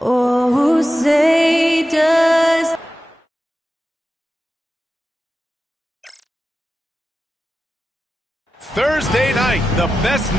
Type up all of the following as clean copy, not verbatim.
Oh, say does Thursday night, the best.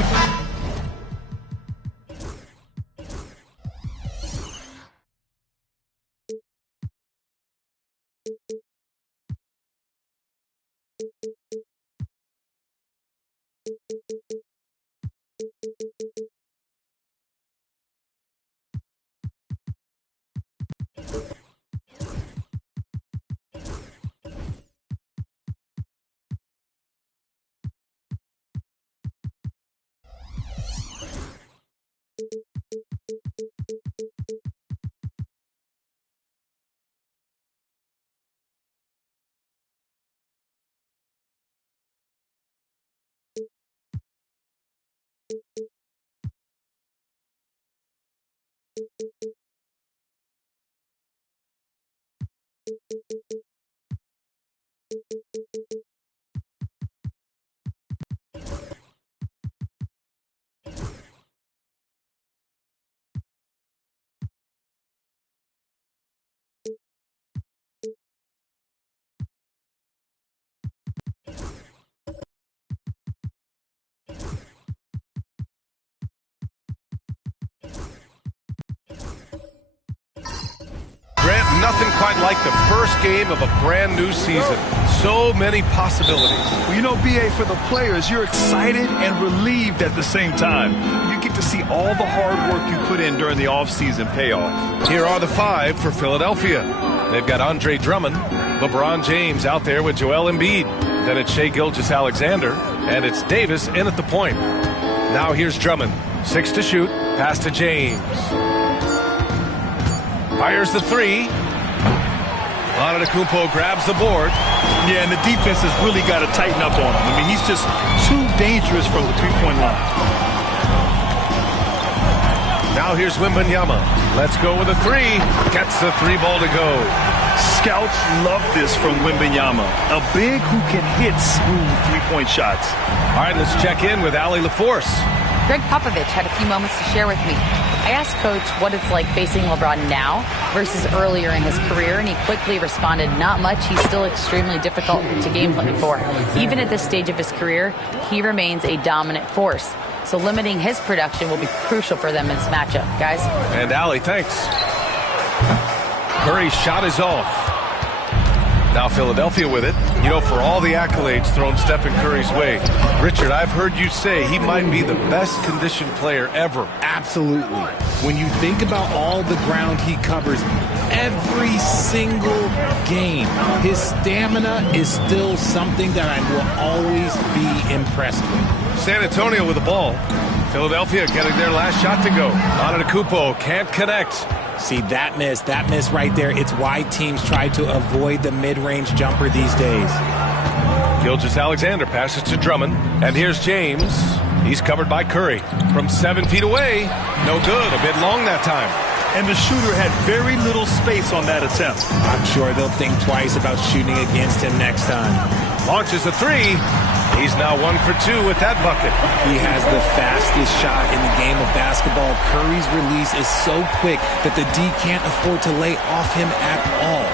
nothing quite like the first game of a brand new season. So many possibilities. Well, you know, B.A., for the players, you're excited and relieved at the same time. You get to see all the hard work you put in during the offseason pay off. Here are the 5 for Philadelphia. They've got Andre Drummond, LeBron James out there with Joel Embiid. Then it's Shai Gilgeous-Alexander, and it's Davis in at the point. Now here's Drummond. 6 to shoot. Pass to James. Fires the 3. Antetokounmpo grabs the board. Yeah, and the defense has really got to tighten up on him. I mean, he's just too dangerous from the three-point line. Now here's Wembanyama. Let's go with a 3. Gets the 3 ball to go. Scouts love this from Wembanyama. A big who can hit smooth three-point shots. All right, let's check in with Allie LaForce. Greg Popovich had a few moments to share with me. I asked Coach what it's like facing LeBron now versus earlier in his career, and he quickly responded, not much. He's still extremely difficult to game plan for. Even at this stage of his career, he remains a dominant force. So limiting his production will be crucial for them in this matchup, guys. And Allie, thanks. Curry's shot is off. Now Philadelphia with it. You know, for all the accolades thrown Stephen Curry's way, Richard, I've heard you say he might be the best conditioned player ever. Absolutely. When you think about all the ground he covers every single game, his stamina is still something that I will always be impressed with. San Antonio with the ball. Philadelphia getting their last shot to go. Antetokounmpo can't connect. See, that miss right there, it's why teams try to avoid the mid-range jumper these days. Gilgeous-Alexander passes to Drummond, and here's James. He's covered by Curry. From 7 feet away, no good, a bit long that time. And the shooter had very little space on that attempt. I'm sure they'll think twice about shooting against him next time. Launches a 3. He's now 1 for 2 with that bucket. He has the fastest shot in the game of basketball. Curry's release is so quick that the D can't afford to lay off him at all.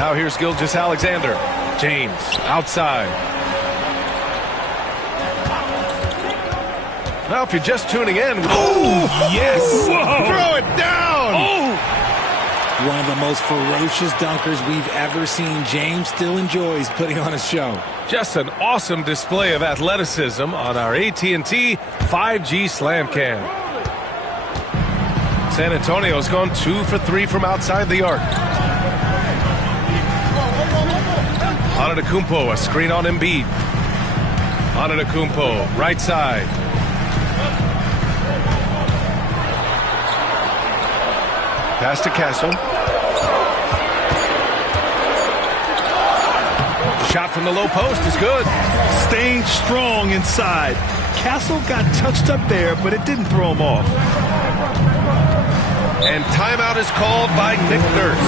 Now here's Gilgeous-Alexander. James outside. Now if you're just tuning in. Oh, yes. Whoa. Throw it down. Oh. One of the most ferocious dunkers we've ever seen. James still enjoys putting on a show. Just an awesome display of athleticism on our AT&T 5G Slam Cam. San Antonio's gone 2 for 3 from outside the arc. Antetokounmpo, a screen on Embiid. Antetokounmpo, right side. Pass to Castle. Shot from the low post is good. Staying strong inside. Castle got touched up there, but it didn't throw him off. And timeout is called by Nick Nurse.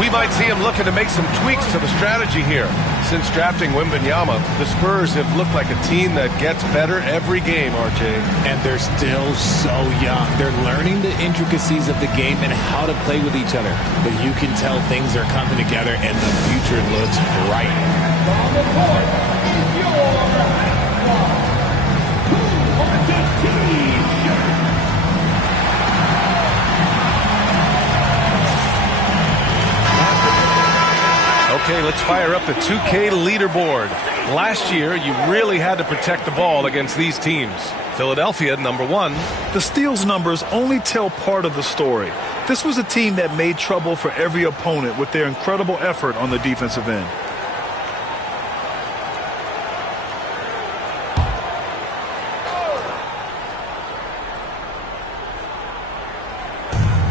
We might see him looking to make some tweaks to the strategy here. Since drafting Wembanyama, the Spurs have looked like a team that gets better every game, RJ. And they're still so young. They're learning the intricacies of the game and how to play with each other. But you can tell things are coming together and the future looks bright. Okay, let's fire up the 2K leaderboard. Last year, you really had to protect the ball against these teams. Philadelphia, number 1. The steals numbers only tell part of the story. This was a team that made trouble for every opponent with their incredible effort on the defensive end.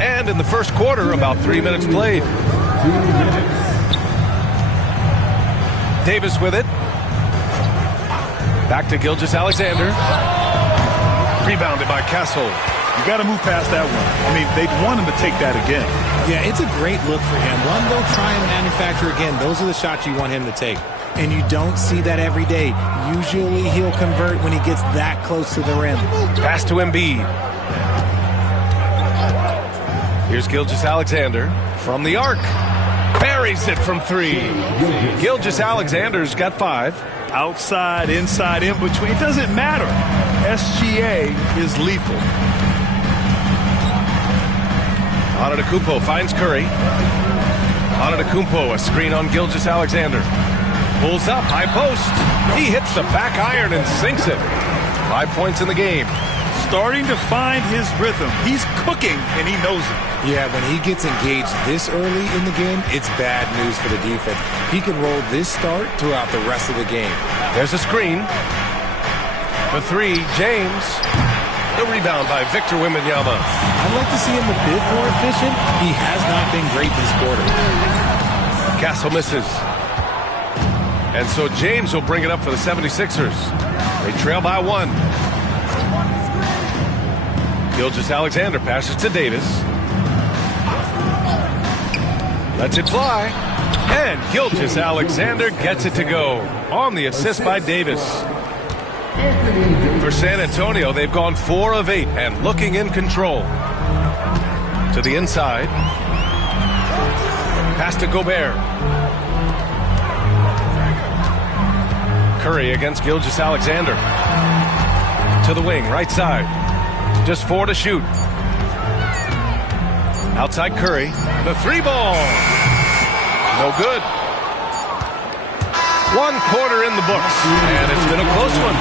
And in the first quarter, about 3 minutes played. Davis with it. Back to Gilgeous-Alexander. Rebounded by Castle. You got to move past that one. I mean, they'd want him to take that again. Yeah, it's a great look for him. One they'll try and manufacture again. Those are the shots you want him to take. And you don't see that every day. Usually he'll convert when he gets that close to the rim. Pass to Embiid. Here's Gilgeous-Alexander from the arc. Buries it from 3. Gilgeous-Alexander's got 5. Outside, inside, in between. It doesn't matter. SGA is lethal. Antetokounmpo finds Curry. Antetokounmpo, a screen on Gilgeous-Alexander. Pulls up, high post. He hits the back iron and sinks it. 5 points in the game. Starting to find his rhythm. He's cooking, and he knows it. Yeah, when he gets engaged this early in the game, it's bad news for the defense. He can roll this start throughout the rest of the game. There's a screen. For 3, James. The rebound by Victor Wembanyama. I'd like to see him a bit more efficient. He has not been great this quarter. Castle misses. And so James will bring it up for the 76ers. They trail by 1. Gilgeous-Alexander passes to Davis. Lets it fly. And Gilgeous-Alexander gets it to go on the assist by Davis. For San Antonio, they've gone 4 of 8 and looking in control. To the inside. Pass to Gobert. Curry against Gilgeous-Alexander. To the wing, right side. Just 4 to shoot. Outside Curry. The 3-ball. No good. 1 quarter in the books. And it's been a close one.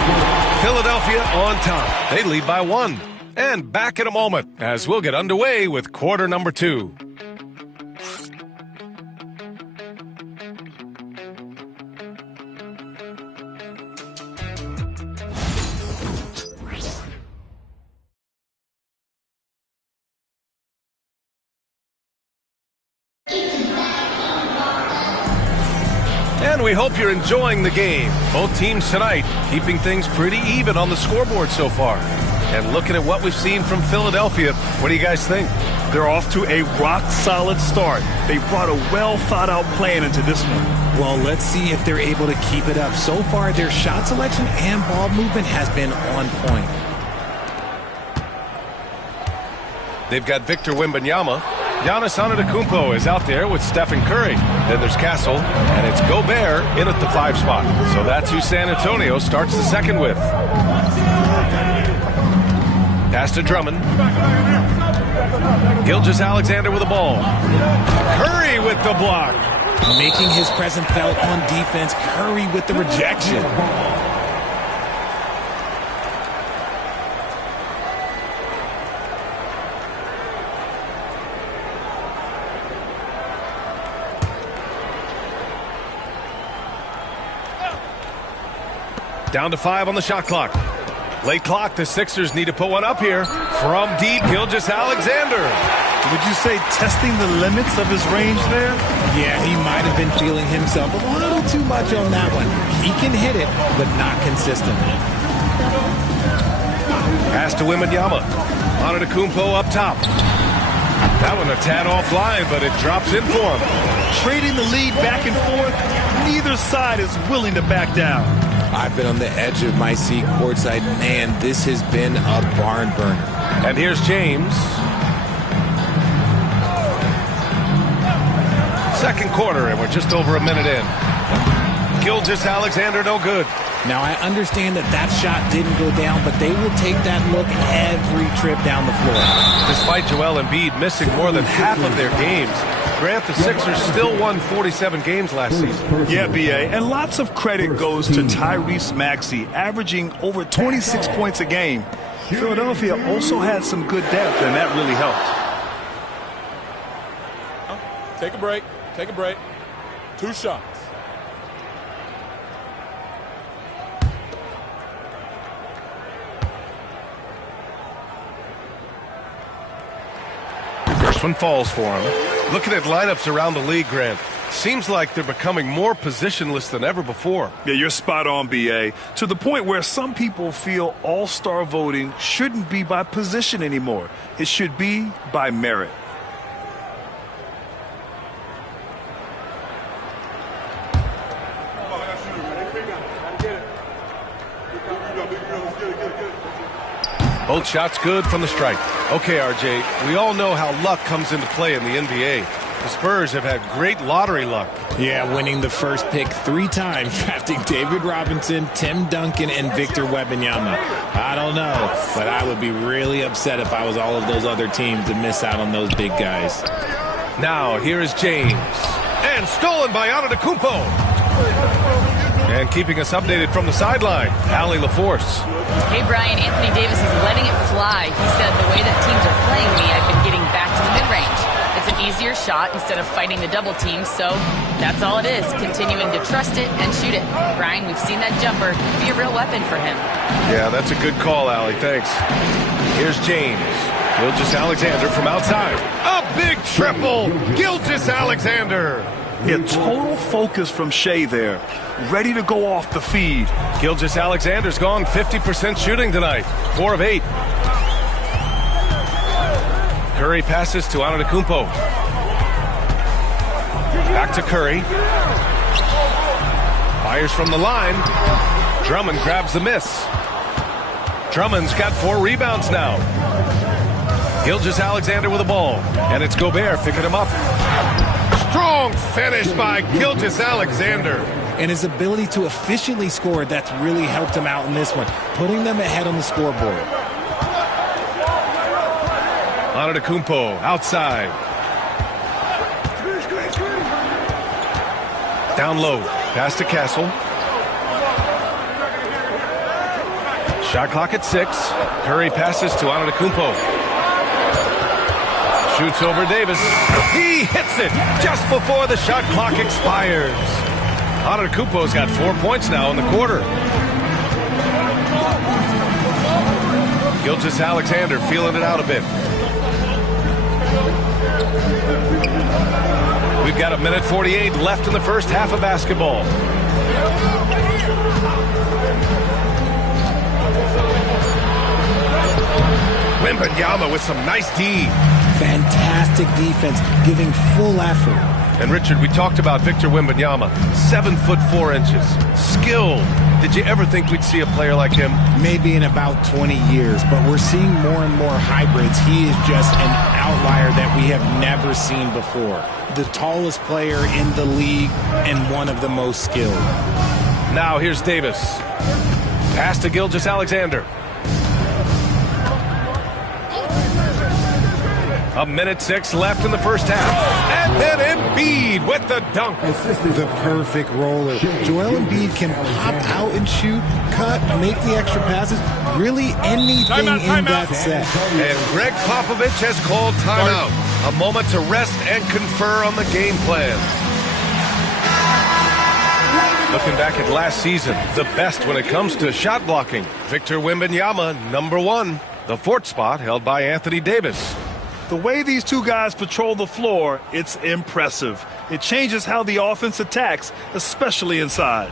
Philadelphia on top. They lead by 1. And back in a moment as we'll get underway with quarter number 2. And we hope you're enjoying the game. Both teams tonight keeping things pretty even on the scoreboard so far. And looking at what we've seen from Philadelphia, what do you guys think? They're off to a rock-solid start. They brought a well-thought-out plan into this one. Well, let's see if they're able to keep it up. So far, their shot selection and ball movement has been on point. They've got Victor Wembanyama. Giannis Antetokounmpo is out there with Stephen Curry. Then there's Castle, and it's Gobert in at the 5 spot. So that's who San Antonio starts the second with. Pass to Drummond. Gilgeous-Alexander with the ball. Curry with the block. Making his presence felt on defense. Curry with the rejection. Down to 5 on the shot clock. Late clock, the Sixers need to put one up here. From deep, Gilgeous-Alexander. Would you say testing the limits of his range there? Yeah, he might have been feeling himself a little too much on that one. He can hit it, but not consistently. Pass to Wembanyama. Antetokounmpo up top. That one a tad offline, but it drops in for him. Trading the lead back and forth, neither side is willing to back down. I've been on the edge of my seat courtside. Man, this has been a barn burner. And here's James. Second quarter, and we're just over a minute in. Gilgeous-Alexander, no good. Now, I understand that that shot didn't go down, but they will take that look every trip down the floor. Despite Joel Embiid missing more than half of their games, Grant, the Sixers still won 47 games last season. Yeah, B.A., and lots of credit goes to Tyrese Maxey, averaging over 26 points a game. Philadelphia also had some good depth, and that really helped. Take a break. Take a break. 2 shots. First one falls for him. Looking at lineups around the league, Grant, seems like they're becoming more positionless than ever before. Yeah, you're spot on, B.A., to the point where some people feel all-star voting shouldn't be by position anymore. It should be by merit. Both shots good from the strike. Okay, RJ, we all know how luck comes into play in the NBA. The Spurs have had great lottery luck. Yeah, winning the first pick 3 times, drafting David Robinson, Tim Duncan, and Victor Wembanyama. I don't know, but I would be really upset if I was all of those other teams to miss out on those big guys. Now, here is James. And stolen by Antetokounmpo. And keeping us updated from the sideline, Allie LaForce. Hey, Brian, Anthony Davis is letting it fly. He said, the way that teams are playing me, I've been getting back to the mid-range. It's an easier shot instead of fighting the double team, so that's all it is, continuing to trust it and shoot it. Brian, we've seen that jumper be a real weapon for him. Yeah, that's a good call, Allie. Thanks. Here's James. Gilgeous-Alexander from outside. A big triple. Gilgeous-Alexander. Yeah, total focus from Shea there. Ready to go off the feed. Gilgeous-Alexander's gone 50% shooting tonight. 4 of 8. Curry passes to Antetokounmpo. Back to Curry. Fires from the line. Drummond grabs the miss. Drummond's got 4 rebounds now. Gilgeous-Alexander with the ball. And it's Gobert picking him up. Strong finish by Gilgeous-Alexander. And his ability to efficiently score, that's really helped him out in this one, putting them ahead on the scoreboard. Antetokounmpo outside. Down low. Pass to Castle. Shot clock at 6. Curry passes to Antetokounmpo. Shoots over Davis. He hits it just before the shot clock expires. Antetokounmpo's got 4 points now in the quarter. Gilgeous-Alexander feeling it out a bit. We've got 1:48 left in the first half of basketball. Wembanyama with some nice D. Fantastic defense, giving full effort. And Richard, we talked about Victor Wembanyama, 7'4". Skilled. Did you ever think we'd see a player like him? Maybe in about 20 years, but we're seeing more and more hybrids. He is just an outlier that we have never seen before. The tallest player in the league and one of the most skilled. Now here's Davis. Pass to Gilgeous-Alexander. 1:06 left in the first half. And then Embiid with the dunk. The perfect roller. Joel Embiid can pop out and shoot, cut, make the extra passes, really anything in that set. And Greg Popovich has called timeout. A moment to rest and confer on the game plan. Looking back at last season, the best when it comes to shot blocking. Victor Wembanyama, #1. The 4th spot held by Anthony Davis. The way these two guys patrol the floor, it's impressive. It changes how the offense attacks, especially inside.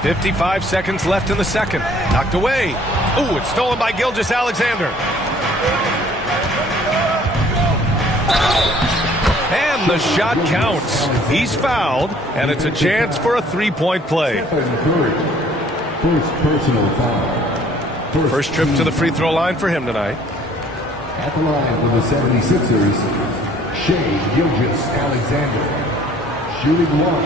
.55 seconds left in the second. Knocked away. Ooh, it's stolen by Gilgeous-Alexander. And the shot counts. He's fouled, and it's a chance for a 3-point play. First personal foul. First trip to the free throw line for him tonight. At the line for the 76ers, Shai Gilgeous-Alexander. Shooting 1.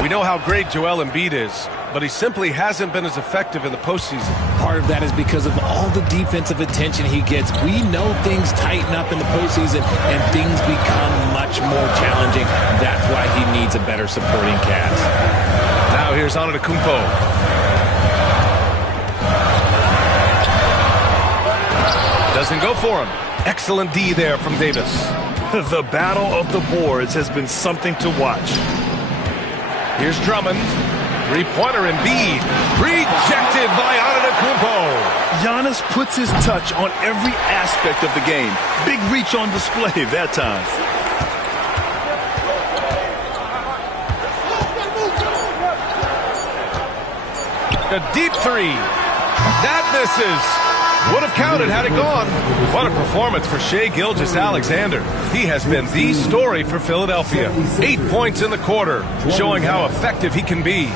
We know how great Joel Embiid is, but he simply hasn't been as effective in the postseason. Part of that is because of all the defensive attention he gets. We know things tighten up in the postseason and things become much more challenging. That's why he needs a better supporting cast. Now here's Antetokounmpo. Doesn't go for him. Excellent D there from Davis. The battle of the boards has been something to watch. Here's Drummond. Three-pointer Embiid. Rejected by Antetokounmpo. Giannis puts his touch on every aspect of the game. Big reach on display that time. A deep three. That misses. Would have counted had it gone. What a performance for Shai Gilgeous-Alexander. He has been the story for Philadelphia. 8 points in the quarter, showing how effective he can be.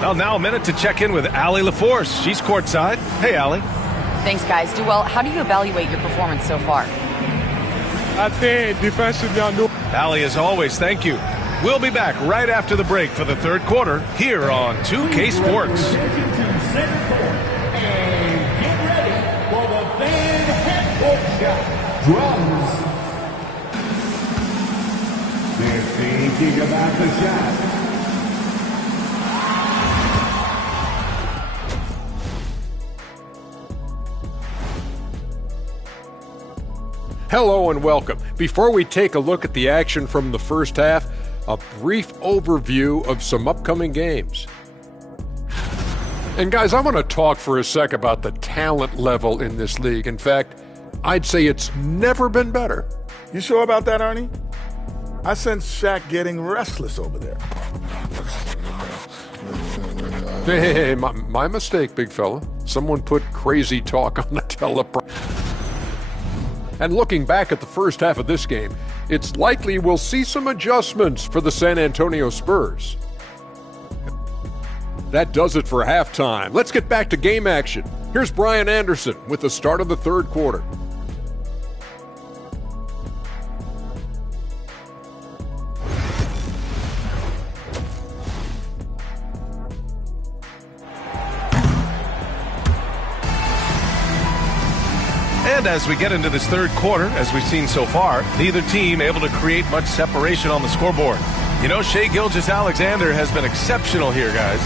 Well, now a minute to check in with Allie LaForce. She's courtside. Hey, Allie. Thanks, guys. Duell, how do you evaluate your performance so far? I think defensively, I know. Allie, as always, thank you. We'll be back right after the break for the third quarter here on 2K Sports. Drums. They're thinking about the shot. Hello and welcome. Before we take a look at the action from the first half, a brief overview of some upcoming games. And guys, I want to talk for a sec about the talent level in this league. In fact, I'd say it's never been better. You sure about that, Ernie? I sense Shaq getting restless over there. Hey, my mistake, big fella. Someone put crazy talk on the teleprompter. And looking back at the first half of this game, it's likely we'll see some adjustments for the San Antonio Spurs. That does it for halftime. Let's get back to game action. Here's Brian Anderson with the start of the third quarter. And as we get into this third quarter, as we've seen so far, neither team able to create much separation on the scoreboard. You know, Shai Gilgeous-Alexander has been exceptional here, guys.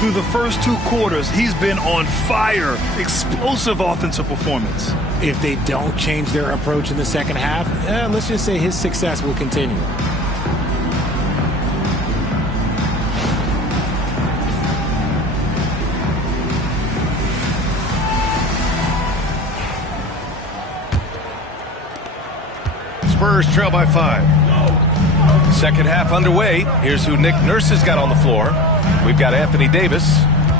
Through the first 2 quarters, he's been on fire. Explosive offensive performance. If they don't change their approach in the second half, let's just say his success will continue. Spurs trail by 5. Second half underway. Here's who Nick Nurse has got on the floor. We've got Anthony Davis.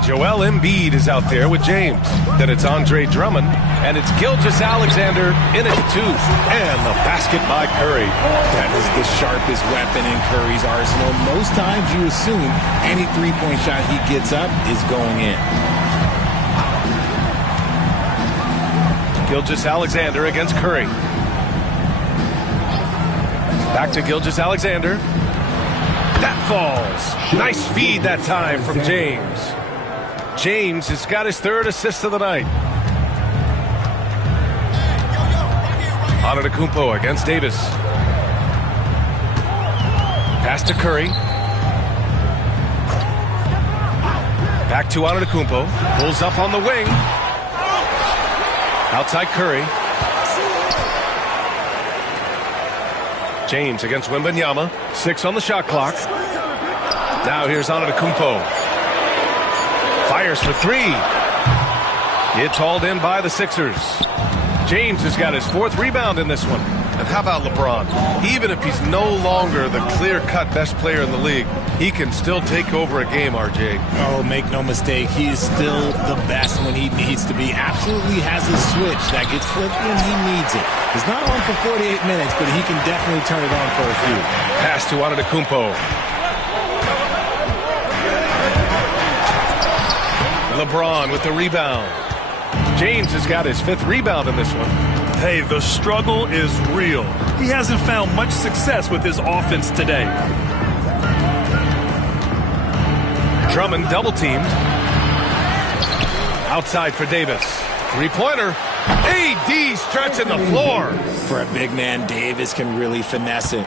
Joel Embiid is out there with James. Then it's Andre Drummond. And it's Gilgeous-Alexander in at the 2. And the basket by Curry. That is the sharpest weapon in Curry's arsenal. Most times you assume any three-point shot he gets up is going in. Gilgeous-Alexander against Curry. Back to Gilgeous-Alexander. That falls. Nice feed that time from James. James has got his third assist of the night. Antetokounmpo against Davis. Pass to Curry. Back to Antetokounmpo. Pulls up on the wing. Outside Curry. James against Wembanyama. 6 on the shot clock. Now here's Antetokounmpo. Fires for 3. It's hauled in by the Sixers. James has got his 4th rebound in this one. And how about LeBron? Even if he's no longer the clear-cut best player in the league, he can still take over a game, RJ. Oh, make no mistake, he is still the best when he needs to be. Absolutely has a switch that gets flipped when he needs it. He's not on for 48 minutes, but he can definitely turn it on for a few. Pass to Antetokounmpo. LeBron with the rebound. James has got his 5th rebound in this one. Hey, the struggle is real. He hasn't found much success with his offense today. Drummond double-teamed. Outside for Davis. Three-pointer. AD stretching the floor. For a big man, Davis can really finesse it.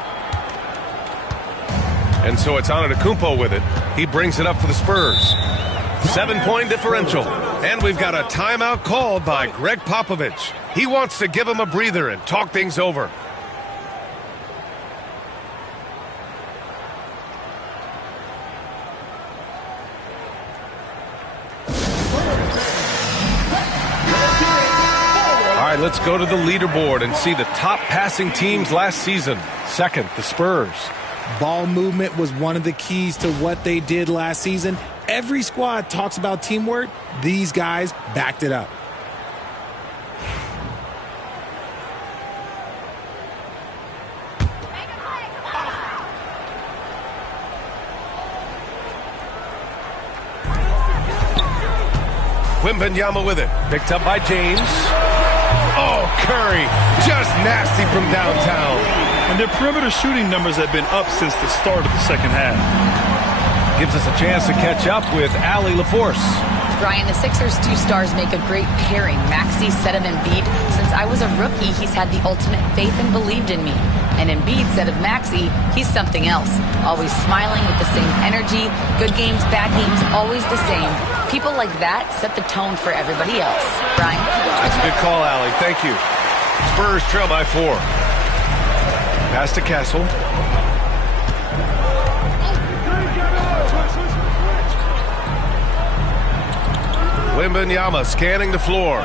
And so it's Antetokounmpo with it. He brings it up for the Spurs. 7-point differential. And we've got a timeout called by Greg Popovich. He wants to give him a breather and talk things over. All right, let's go to the leaderboard and see the top passing teams last season. Second, the Spurs. Ball movement was one of the keys to what they did last season. Every squad talks about teamwork. These guys backed it up. Wembanyama with it. Picked up by James. Oh, Curry. Just nasty from downtown. And their perimeter shooting numbers have been up since the start of the second half. Gives us a chance to catch up with Allie LaForce. Brian, the Sixers' two stars make a great pairing. Maxey said of Embiid, since I was a rookie, he's had the ultimate faith and believed in me. And Embiid said of Maxey, he's something else. Always smiling with the same energy. Good games, bad games, always the same. People like that set the tone for everybody else. Brian? That's a good call, Allie. Thank you. Spurs trail by 4. Pass to Castle. Wembanyama scanning the floor.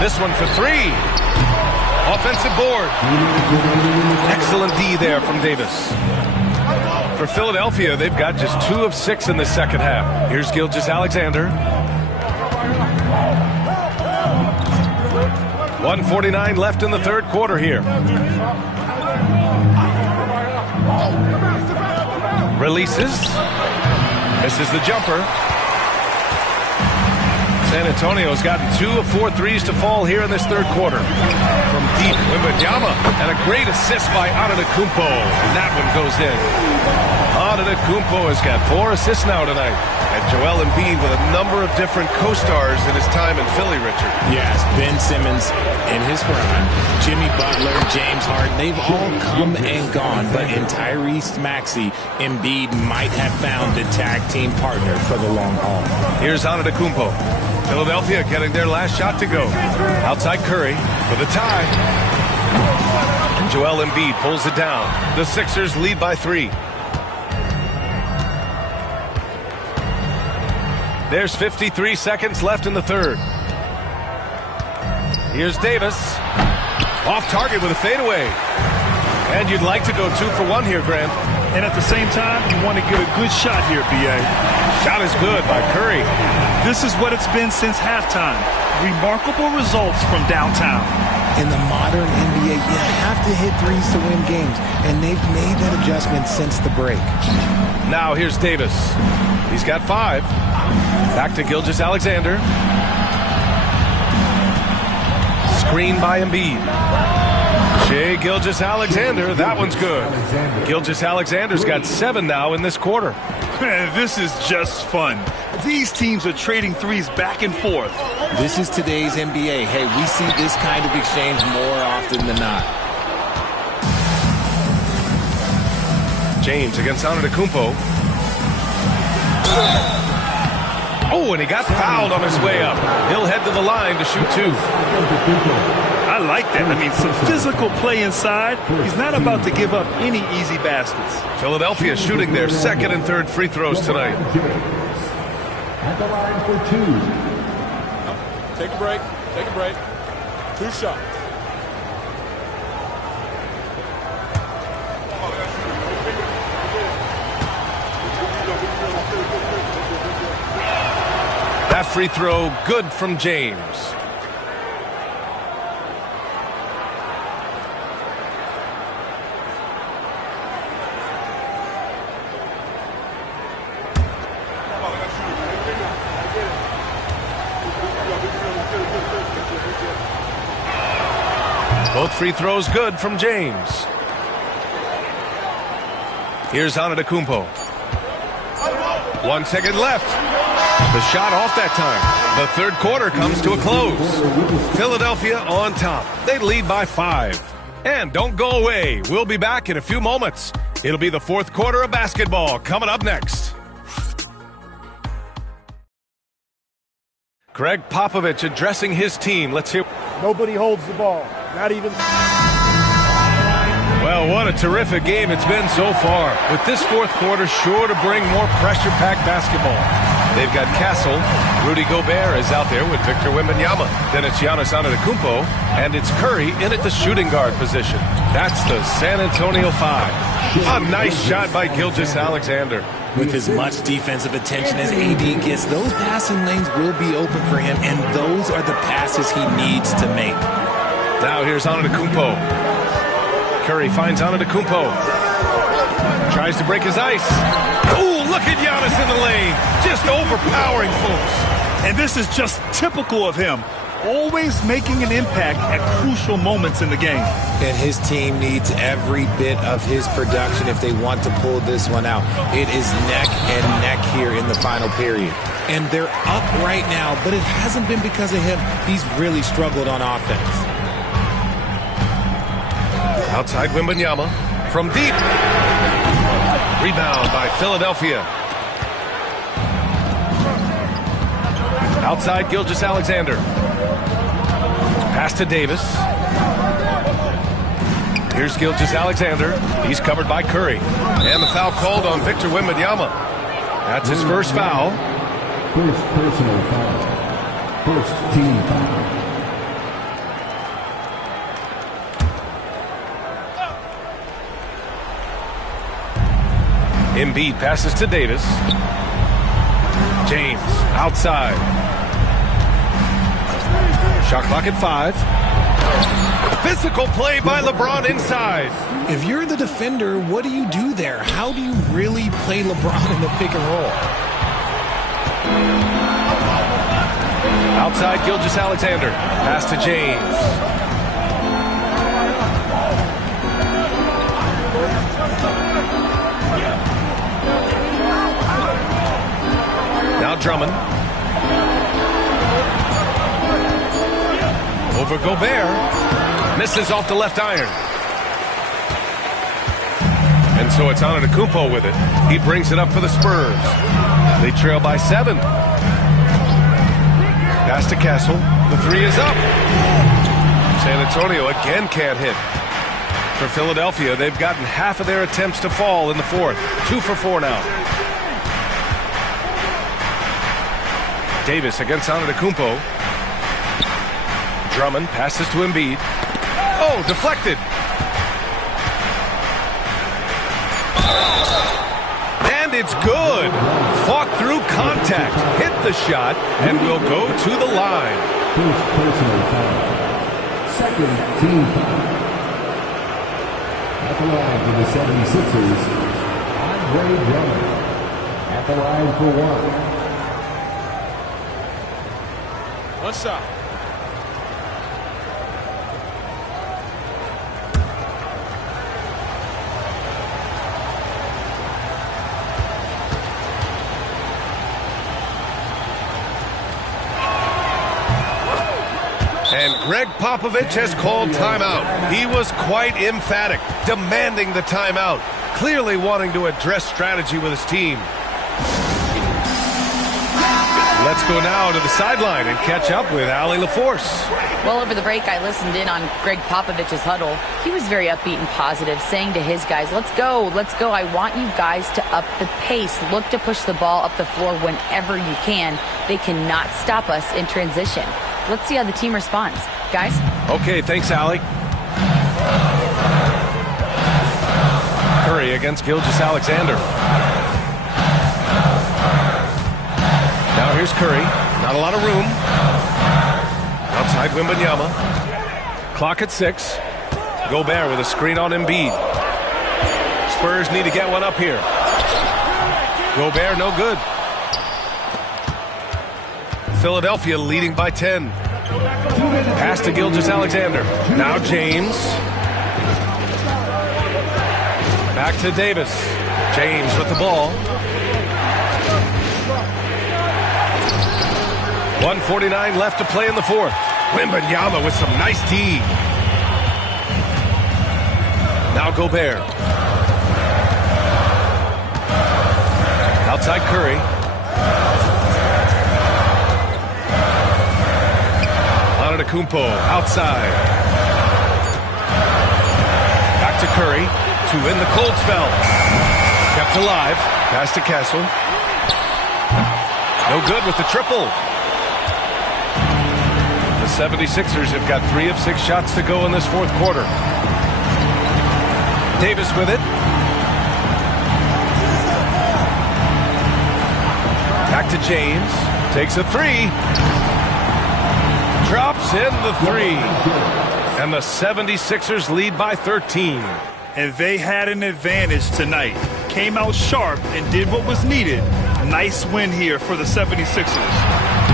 This one for 3. Offensive board. Excellent D there from Davis. For Philadelphia, they've got just 2 of 6 in the second half. Here's Gilgeous-Alexander. 1:49 left in the third quarter here. Releases. Misses the jumper. San Antonio's gotten 2 of 4 threes to fall here in this third quarter. From deep, Wembanyama, and a great assist by Antetokounmpo, and that one goes in. Antetokounmpo has got 4 assists now tonight. And Joel Embiid with a number of different co-stars in his time in Philly, Richard. Yes, Ben Simmons in his prime, Jimmy Butler, James Harden, they've all come and gone. But in Tyrese Maxey, Embiid might have found the tag team partner for the long haul. Here's Antetokounmpo. Philadelphia getting their last shot to go. Outside Curry for the tie. And Joel Embiid pulls it down. The Sixers lead by 3. There's 53 seconds left in the third. Here's Davis. Off target with a fadeaway. And you'd like to go 2 for 1 here, Grant. And at the same time, you want to get a good shot here, B.A. Shot is good by Curry. This is what it's been since halftime. Remarkable results from downtown. In the modern NBA, you have to hit threes to win games, and they've made that adjustment since the break. Now here's Davis. He's got 5. Back to Gilgeous-Alexander. Screen by Embiid. Shai Gilgeous-Alexander, that one's good. Gilgeous-Alexander's got 7 now in this quarter. Man, this is just fun. These teams are trading threes back and forth. This is today's NBA. Hey, we see this kind of exchange more often than not. James against Antetokounmpo. Oh, and he got fouled on his way up. He'll head to the line to shoot 2. I like that. I mean, some physical play inside. He's not about to give up any easy baskets. Philadelphia shooting their second and third free throws tonight. At the line for 2. Take a break. Take a break. 2 shots. That free throw good from James. Both free throws good from James. Here's Antetokounmpo. 1 second left. The shot off that time. The third quarter comes to a close. Philadelphia on top. They lead by 5. And don't go away. We'll be back in a few moments. It'll be the fourth quarter of basketball coming up next. Greg Popovich addressing his team. Let's hear. Nobody holds the ball. Not even. Well, what a terrific game it's been so far. With this fourth quarter sure to bring more pressure-packed basketball. They've got Castle. Rudy Gobert is out there with Victor Wembanyama. Then it's Giannis Antetokounmpo. And it's Curry in at the shooting guard position. That's the San Antonio 5. A nice shot by Gilgeous-Alexander. With as much defensive attention as AD gets, those passing lanes will be open for him, and those are the passes he needs to make. Now here's Antetokounmpo. Curry finds Antetokounmpo. Tries to break his ice. Oh, look at Giannis in the lane. Just overpowering folks. And this is just typical of him, always making an impact at crucial moments in the game. And his team needs every bit of his production if they want to pull this one out. It is neck and neck here in the final period. And they're up right now, but it hasn't been because of him. He's really struggled on offense. Outside Wembanyama from deep. Rebound by Philadelphia. Outside Gilgeous-Alexander. Pass to Davis. Here's Gilgeous-Alexander. He's covered by Curry. And the foul called on Victor Wembanyama. That's his first foul. First personal foul. First team foul. Embiid passes to Davis. James outside. Shot clock at 5. Physical play by LeBron inside. If you're the defender, what do you do there? How do you really play LeBron in the pick and roll? Outside Gilgeous-Alexander. Pass to James. Now Drummond. Over Gobert. Misses off the left iron. And so it's Antetokounmpo with it. He brings it up for the Spurs. They trail by 7. Pass to Castle. The 3 is up. San Antonio again can't hit. For Philadelphia, they've gotten half of their attempts to fall in the 4th. 2 for 4 now. Davis against Antetokounmpo. Drummond passes to Embiid. Oh, deflected. And it's good. Fought through contact. Hit the shot and will go to the line. First personal foul. Second team foul. At the line for the 76ers, Andre Drummond. At the line for 1. One shot. And Greg Popovich has called timeout. He was quite emphatic, demanding the timeout, clearly wanting to address strategy with his team. Let's go now to the sideline and catch up with Allie LaForce. Well, over the break, I listened in on Greg Popovich's huddle. He was very upbeat and positive, saying to his guys, let's go, let's go. I want you guys to up the pace. Look to push the ball up the floor whenever you can. They cannot stop us in transition. Let's see how the team responds. Guys? Okay, thanks, Allie. Curry against Gilgeous-Alexander. Now here's Curry. Not a lot of room. Outside Wembanyama. Clock at 6. Gobert with a screen on Embiid. Spurs need to get one up here. Gobert no good. Philadelphia leading by 10. Pass to Gilgeous-Alexander. Now James. Back to Davis. James with the ball. 1:49 left to play in the 4th. Wembanyama with some nice D. Now Gobert. Outside Curry. Antetokounmpo outside. Back to Curry to win the cold spell. Kept alive. Pass to Castle. No good with the triple. The 76ers have got 3 of 6 shots to go in this 4th quarter. Davis with it. Back to James. Takes a 3. Drops in the 3. And the 76ers lead by 13. And they had an advantage tonight. Came out sharp and did what was needed. Nice win here for the 76ers.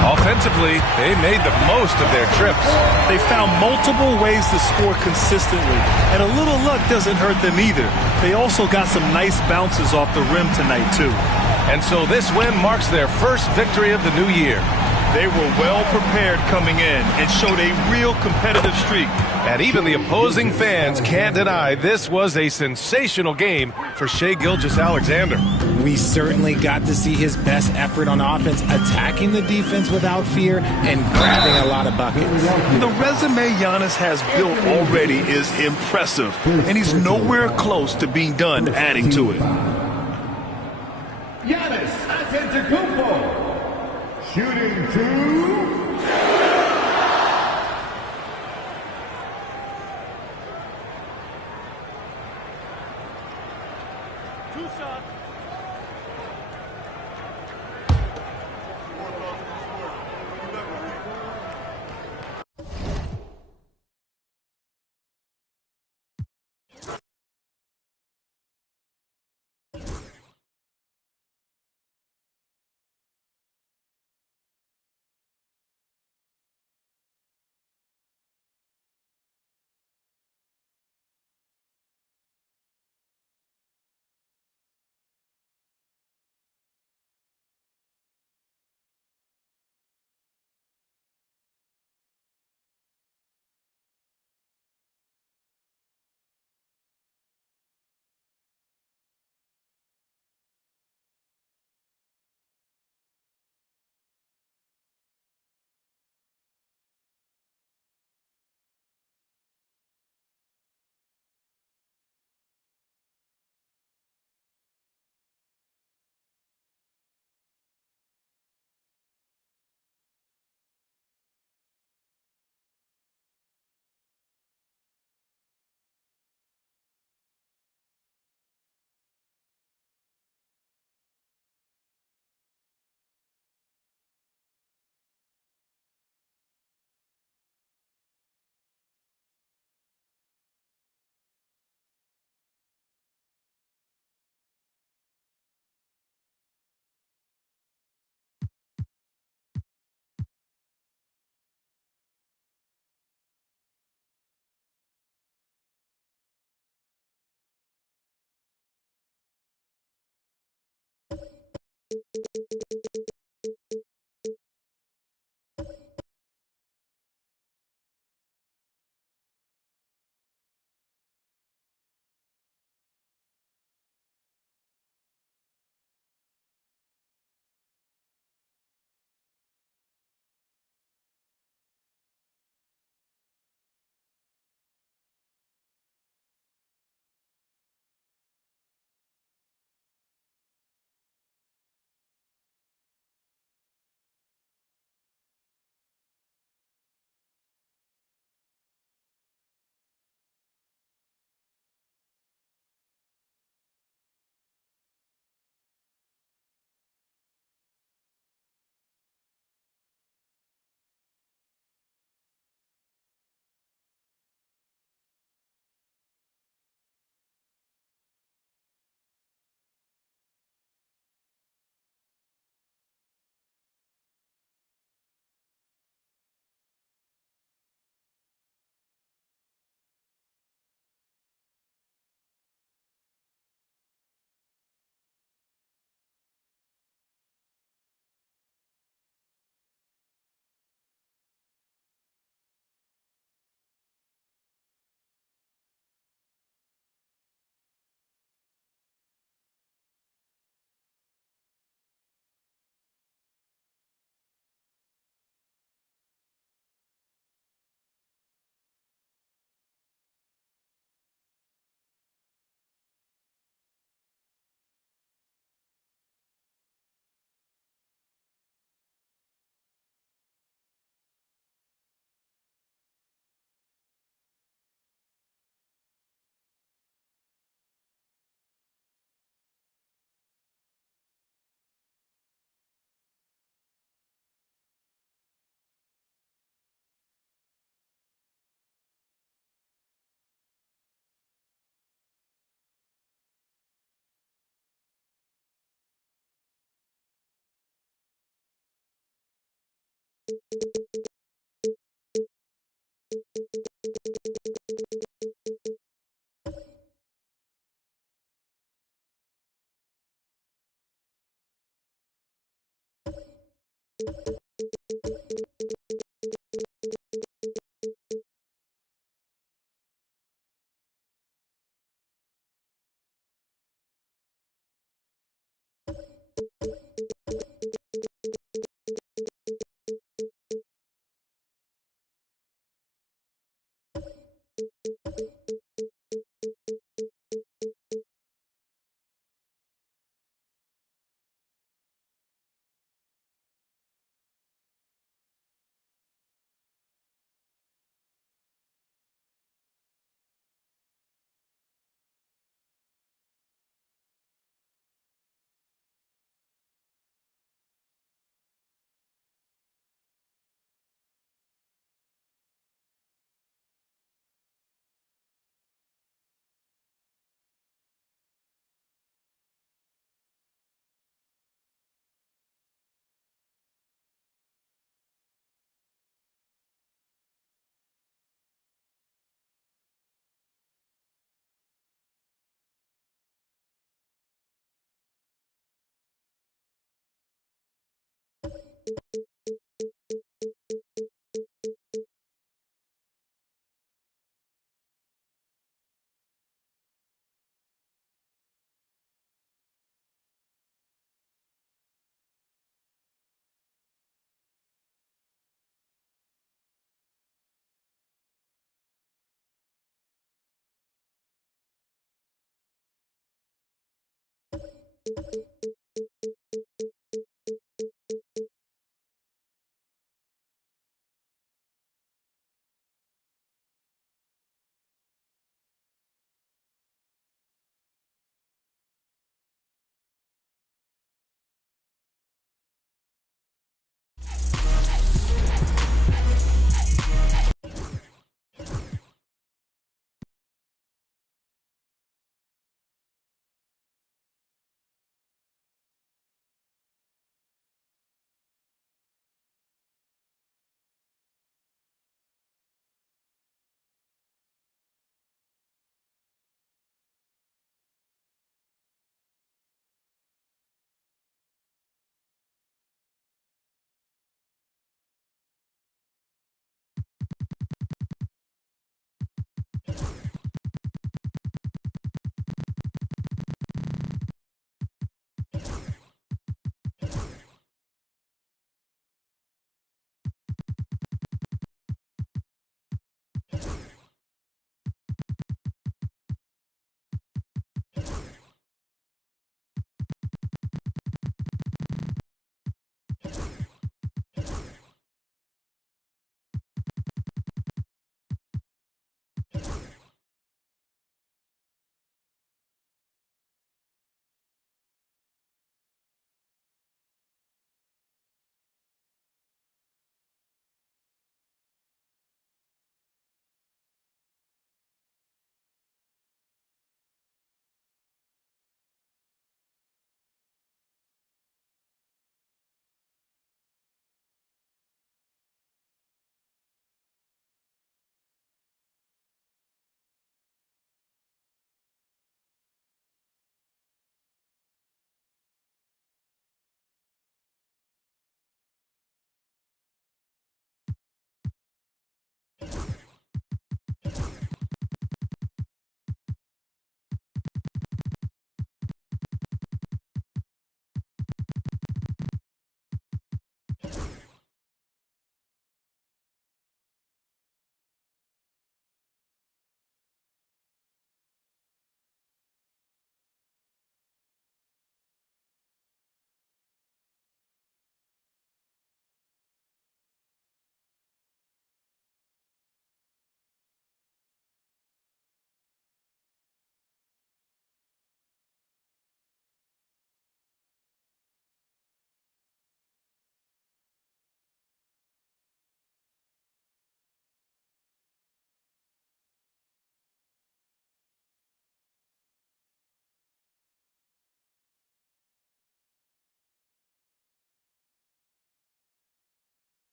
Offensively, they made the most of their trips. They found multiple ways to score consistently, and a little luck doesn't hurt them either. They also got some nice bounces off the rim tonight, too. And so this win marks their first victory of the new year. They were well prepared coming in and showed a real competitive streak. And even the opposing fans can't deny this was a sensational game for Shai Gilgeous-Alexander. We certainly got to see his best effort on offense, attacking the defense without fear and grabbing a lot of buckets. The resume Giannis has built already is impressive, and he's nowhere close to being done adding to it. Giannis Antetokounmpo, shooting 2.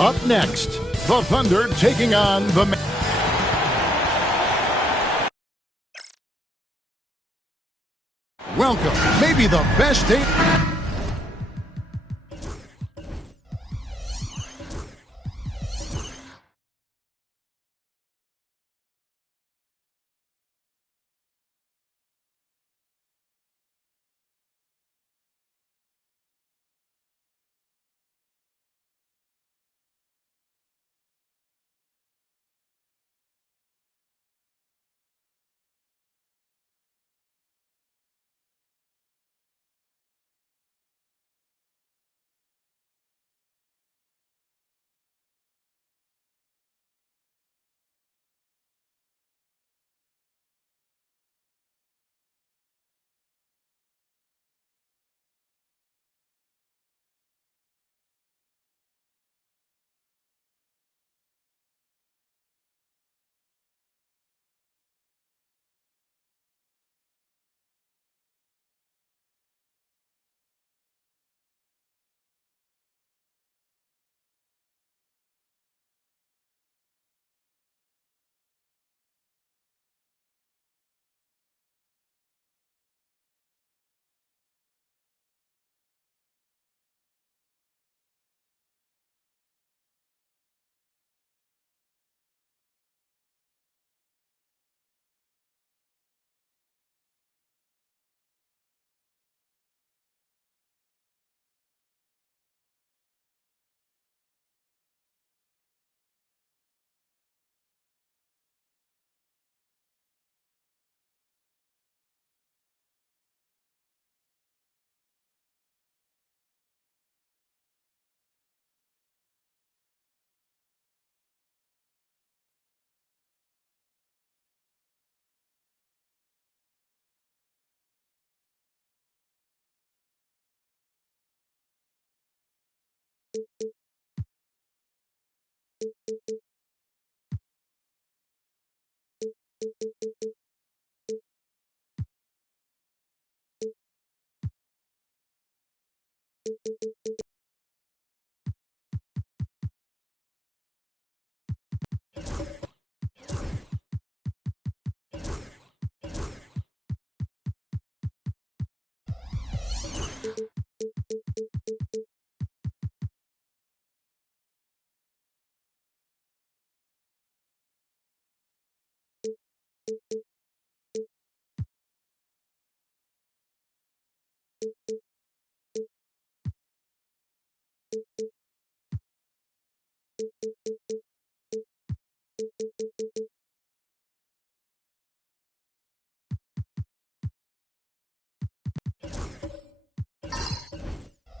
Up next, the Thunder taking on the... Welcome, maybe the best day...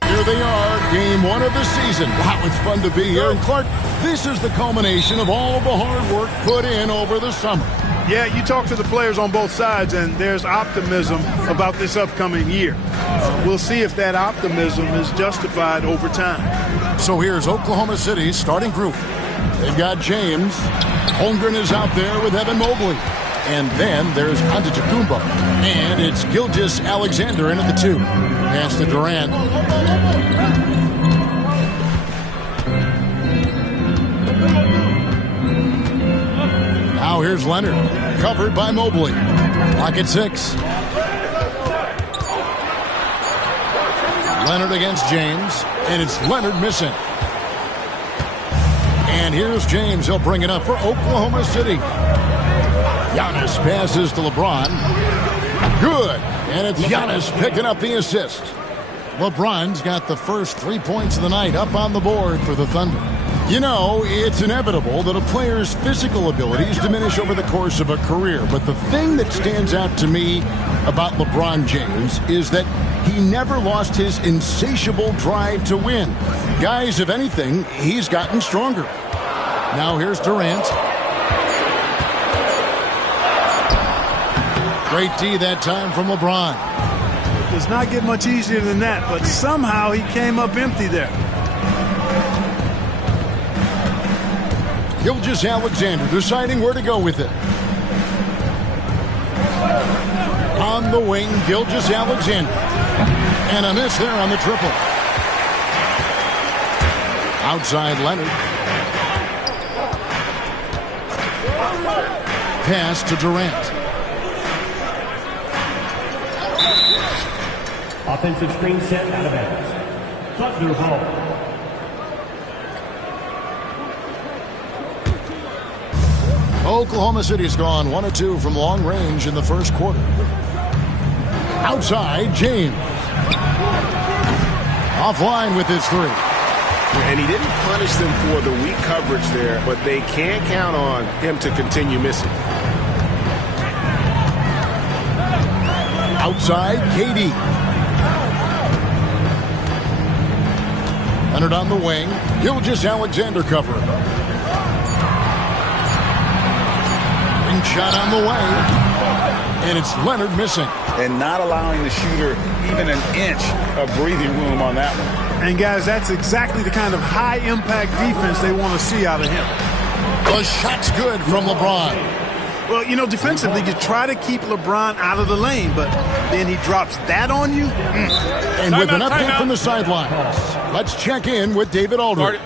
Here they are, game one of the season. Wow, it's fun to be here. And Clark, this is the culmination of all the hard work put in over the summer. Yeah, you talk to the players on both sides, and there's optimism about this upcoming year. We'll see if that optimism is justified over time. So here's Oklahoma City's starting group. They've got James. Holmgren is out there with Evan Mobley. And then there's Antetokounmpo. And it's Gilgeous-Alexander in at the 2. Pass to Durant. Now here's Leonard. Covered by Mobley. Clock at 6. Leonard against James. And it's Leonard missing. And here's James. He'll bring it up for Oklahoma City. Giannis passes to LeBron. Good. And it's Giannis picking up the assist. LeBron's got the first 3 points of the night up on the board for the Thunder. You know, it's inevitable that a player's physical abilities diminish over the course of a career. But the thing that stands out to me about LeBron James is that he never lost his insatiable drive to win. Guys, if anything, he's gotten stronger. Now here's Durant. Great D that time from LeBron. It does not get much easier than that, but somehow he came up empty there. Gilgeous-Alexander deciding where to go with it. On the wing, Gilgeous-Alexander. And a miss there on the triple. Outside Leonard. Pass to Durant. Offensive screen set out of bounds. Thunder ball. Oklahoma City's gone 1 of 2 from long range in the first quarter. Outside, James. Offline with his 3. And he didn't punish them for the weak coverage there, but they can't count on him to continue missing. Outside, KD. Leonard on the wing. Gilgeous-Alexander covering. Ring shot on the way. And it's Leonard missing. And not allowing the shooter even an inch of breathing room on that one. And, guys, that's exactly the kind of high-impact defense they want to see out of him. The shot's good from LeBron. Well, you know, defensively, you try to keep LeBron out of the lane, but then he drops that on you. And with an update from the sidelines, let's check in with David Aldridge.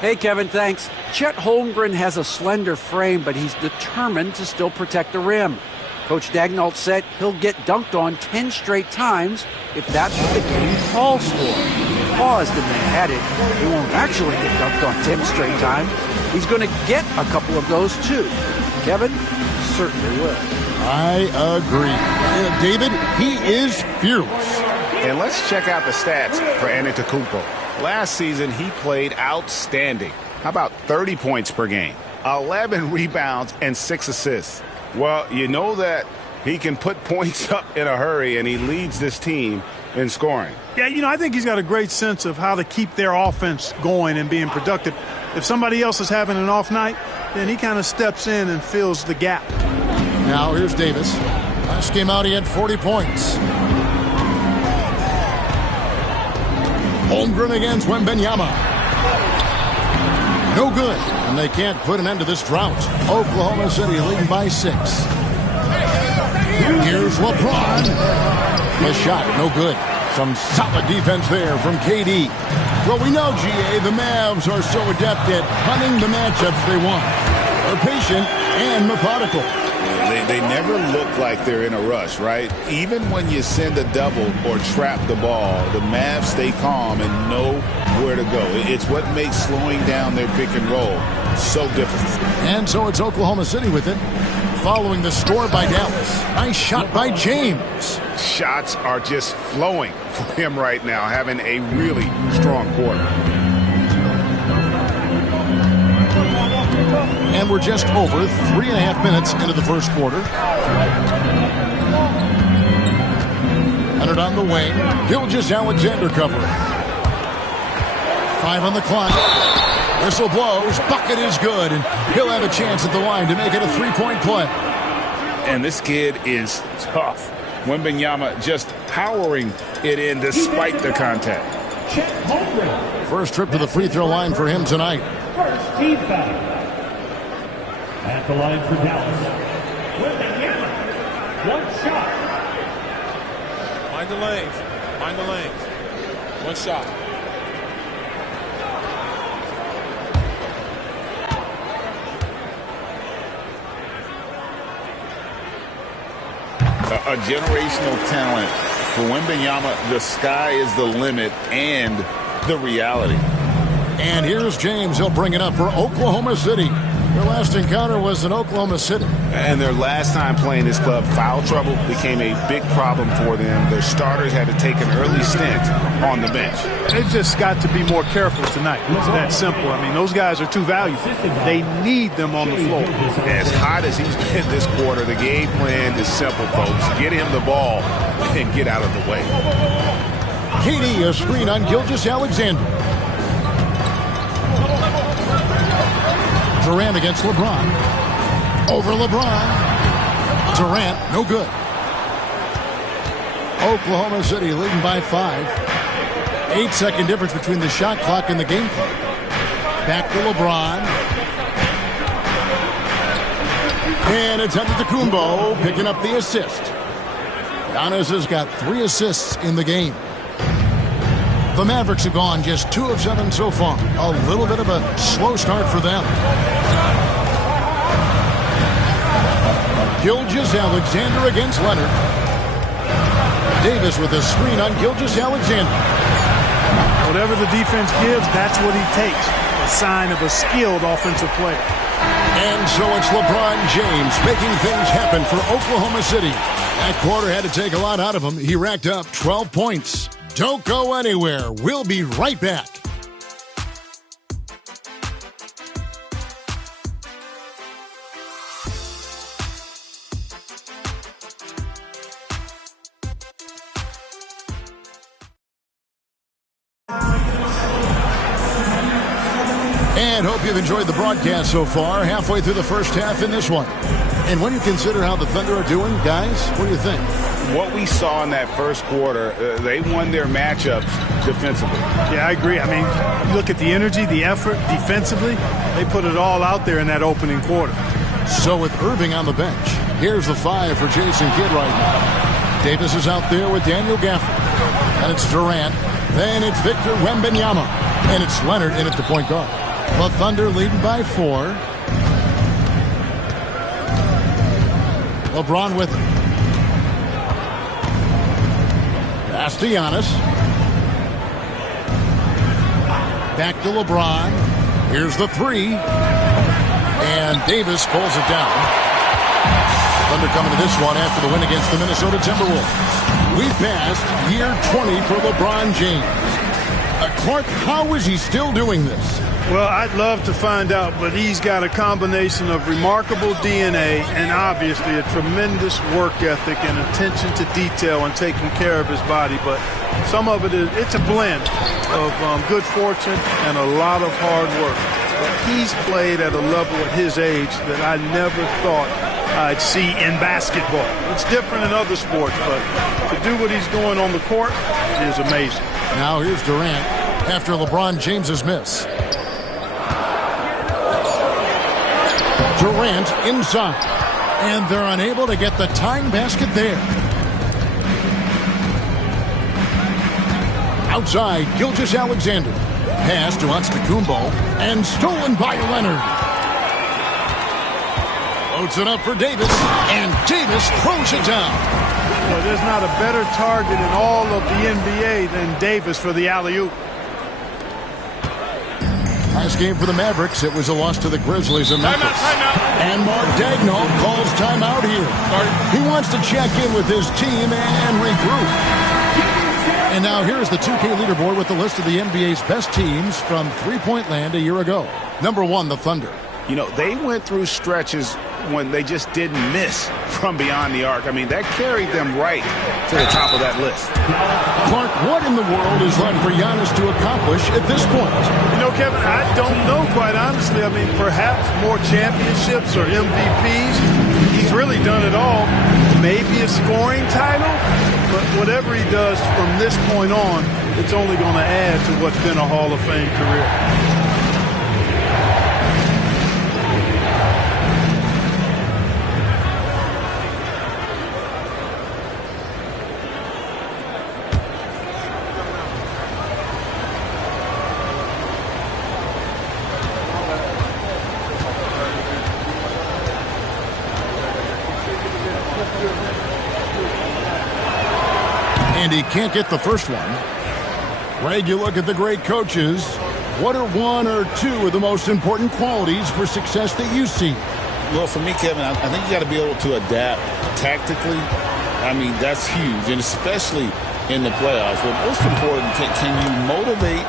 Hey, Kevin, thanks. Chet Holmgren has a slender frame, but he's determined to still protect the rim. Coach Daigneault said he'll get dunked on 10 straight times if that's what the game calls for. He paused and then added, he won't actually get dunked on 10 straight times. He's going to get a couple of those, too. Kevin certainly will. I agree. David, he is fearless. And let's check out the stats for Antetokounmpo. Last season, he played outstanding. How about 30 points per game, 11 rebounds, and 6 assists? Well, you know that he can put points up in a hurry, and he leads this team in scoring. Yeah, you know, I think he's got a great sense of how to keep their offense going and being productive. If somebody else is having an off night, then he kind of steps in and fills the gap. Now here's Davis. Last game out, he had 40 points. Holmgren against Wembanyama. No good. And they can't put an end to this drought. Oklahoma City leading by 6. Here's LeBron. The shot, no good. Some solid defense there from KD. Well, we know, GA, the Mavs are so adept at hunting the matchups they want. They're patient and methodical. They never look like they're in a rush, right? Even when you send a double or trap the ball, the Mavs stay calm and know where to go. It's what makes slowing down their pick and roll so difficult. And so it's Oklahoma City with it, following the score by Dallas. Nice shot by James. Shots are just flowing for him right now, having a really strong quarter. And we're just over 3.5 minutes into the first quarter. Leonard on the wing. Gilgeous-Alexander covering. 5 on the clock. Whistle blows. Bucket is good. And he'll have a chance at the line to make it a 3-point play. And this kid is tough. Wembanyama just powering it in despite the contact. First trip to the free throw line for him tonight. First team foul. At the line for Dallas, Wembanyama, 1 shot. Mind the lanes. Mind the lanes. 1 shot. A generational talent. For Wembanyama, the sky is the limit and the reality. And here's James. He'll bring it up for Oklahoma City. Their last encounter was in Oklahoma City. And their last time playing this club, foul trouble became a big problem for them. Their starters had to take an early stint on the bench. They've just got to be more careful tonight. It's that simple. I mean, those guys are too valuable. They need them on the floor. As hot as he's been this quarter, the game plan is simple, folks. Get him the ball and get out of the way. KD, a screen on Gilgeous-Alexander. Durant against LeBron. Over LeBron. Durant, no good. Oklahoma City leading by 5. 8-second difference between the shot clock and the game clock. Back to LeBron. And it's Antetokounmpo picking up the assist. Giannis has got 3 assists in the game. The Mavericks have gone just 2 of 7 so far. A little bit of a slow start for them. Gilgeous-Alexander against Leonard. Davis with a screen on Gilgeous-Alexander. Whatever the defense gives, that's what he takes. A sign of a skilled offensive player. And so it's LeBron James making things happen for Oklahoma City. That quarter had to take a lot out of him. He racked up 12 points. Don't go anywhere. We'll be right back. And hope you've enjoyed the broadcast so far. Halfway through the first half in this one. And when you consider how the Thunder are doing, guys, what do you think? What we saw in that first quarter, they won their matchups defensively. Yeah, I agree. I mean, you look at the energy, the effort defensively, they put it all out there in that opening quarter. So with Irving on the bench, here's the 5 for Jason Kidd right now. Davis is out there with Daniel Gafford. And it's Durant. Then it's Victor Wembanyama. And it's Leonard in at the point guard. The Thunder leading by 4. LeBron with it. Pass to Giannis. Back to LeBron. Here's the 3. And Davis pulls it down. Thunder coming to this one after the win against the Minnesota Timberwolves. We passed year 20 for LeBron James. Clark, how is he still doing this? Well, I'd love to find out, but he's got a combination of remarkable DNA and obviously a tremendous work ethic and attention to detail and taking care of his body. But some of it's a blend of good fortune and a lot of hard work. But he's played at a level at his age that I never thought I'd see in basketball. It's different in other sports, but to do what he's doing on the court is amazing. Now here's Durant after LeBron James's miss. Durant inside. And they're unable to get the tying basket there. Outside, Gilgeous-Alexander. Pass to Antetokounmpo. And stolen by Leonard. Loads it up for Davis. And Davis throws it down. Well, there's not a better target in all of the NBA than Davis for the alley-oop. Last game for the Mavericks, it was a loss to the Grizzlies in Memphis. Timeout. And Mark Daigneault calls timeout here. He wants to check in with his team and regroup. And now here's the 2K leaderboard with the list of the NBA's best teams from three-point land a year ago. Number 1, the Thunder. You know, they went through stretches when they just didn't miss from beyond the arc. I mean, that carried them right to the top of that list. Clark, what in the world is left for Giannis to accomplish at this point? You know, Kevin, I don't know, quite honestly. I mean, perhaps more championships or MVPs. He's really done it all. Maybe a scoring title, but whatever he does from this point on, it's only going to add to what's been a Hall of Fame career. And he can't get the first one. Greg, you look at the great coaches. What are one or two of the most important qualities for success that you see? Well, for me, Kevin, I think you got to be able to adapt tactically. I mean, that's huge, and especially in the playoffs. But most important, can you motivate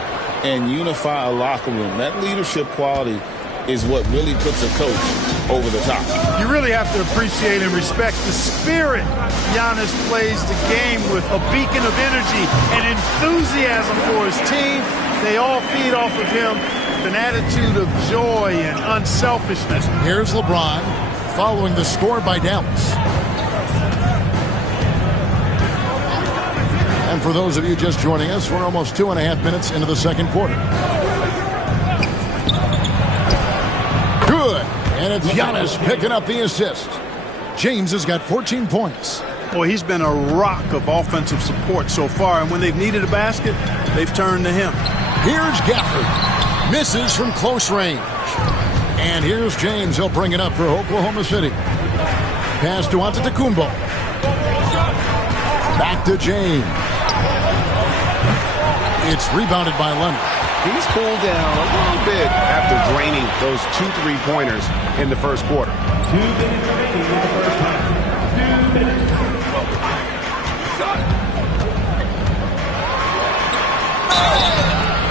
and unify a locker room? That leadership quality is what really puts a coach over the top. You really have to appreciate and respect the spirit Giannis plays the game with, a beacon of energy and enthusiasm for his team. They all feed off of him with an attitude of joy and unselfishness. Here's LeBron following the score by Dallas. And for those of you just joining us, we're almost 2.5 minutes into the second quarter. Good. And it's Giannis picking up the assist. James has got 14 points. Boy, he's been a rock of offensive support so far, and when they've needed a basket, they've turned to him. Here's Gafford. Misses from close range. And here's James. He'll bring it up for Oklahoma City. Pass to Antetokounmpo. Back to James. It's rebounded by Leonard. He's cooled down a little bit after draining those 2 3-pointers in the first quarter. 2 minutes remaining in the first half. 2 minutes.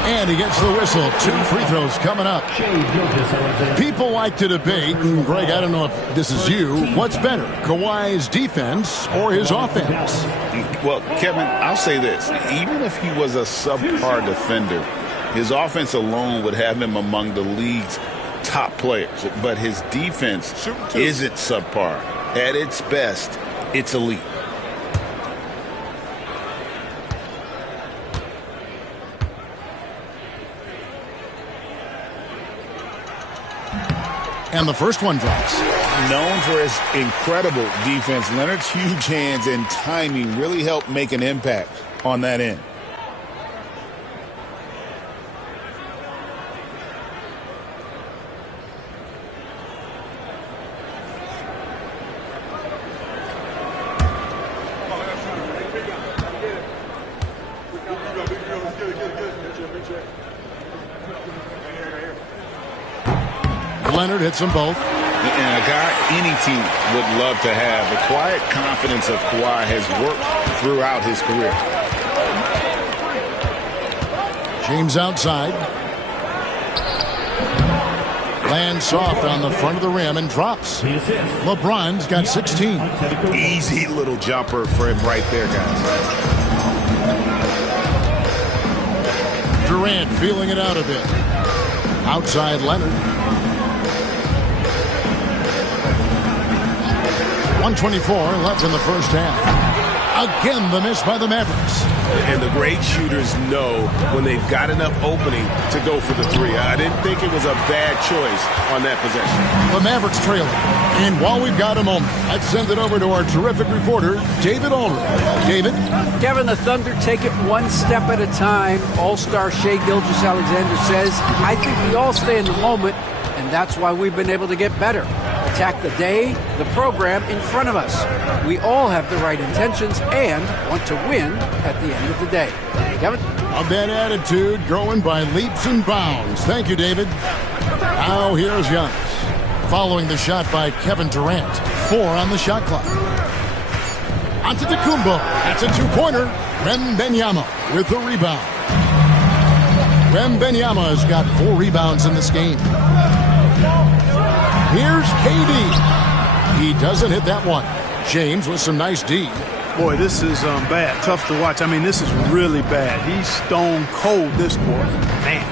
And he gets the whistle. 2 free throws coming up. People like to debate, and Greg, I don't know if this is you, what's better, Kawhi's defense or his offense? Well, Kevin, I'll say this. Even if he was a subpar defender, his offense alone would have him among the league's top players. But his defense isn't subpar. At its best, it's elite. And the first one drops. Known for his incredible defense, Leonard's huge hands and timing really helped make an impact on that end. Leonard hits them both. And a guy any team would love to have. The quiet confidence of Kawhi has worked throughout his career. James outside. Lands soft on the front of the rim and drops. LeBron's got 16. Easy little jumper for him right there, guys. Durant feeling it out a bit. Outside Leonard. 1:24 left in the first half. Again, the miss by the Mavericks. And the great shooters know when they've got enough opening to go for the three. I didn't think it was a bad choice on that possession. The Mavericks trailing. And while we've got a moment, let's send it over to our terrific reporter, David Aldridge. David? Kevin, the Thunder take it one step at a time. All-star Shai Gilgeous-Alexander says, I think we all stay in the moment, and that's why we've been able to get better. Attack the day, the program in front of us. We all have the right intentions and want to win at the end of the day. Kevin? Of that attitude growing by leaps and bounds. Thank you, David. Now here's Giannis. Following the shot by Kevin Durant. 4 on the shot clock. Antetokounmpo. That's a two-pointer. Wembanyama with the rebound. Wembanyama has got 4 rebounds in this game. Here's KD. He doesn't hit that one. James with some nice D. Boy, this is bad. Tough to watch. I mean, this is really bad. He's stone cold this quarter. Man.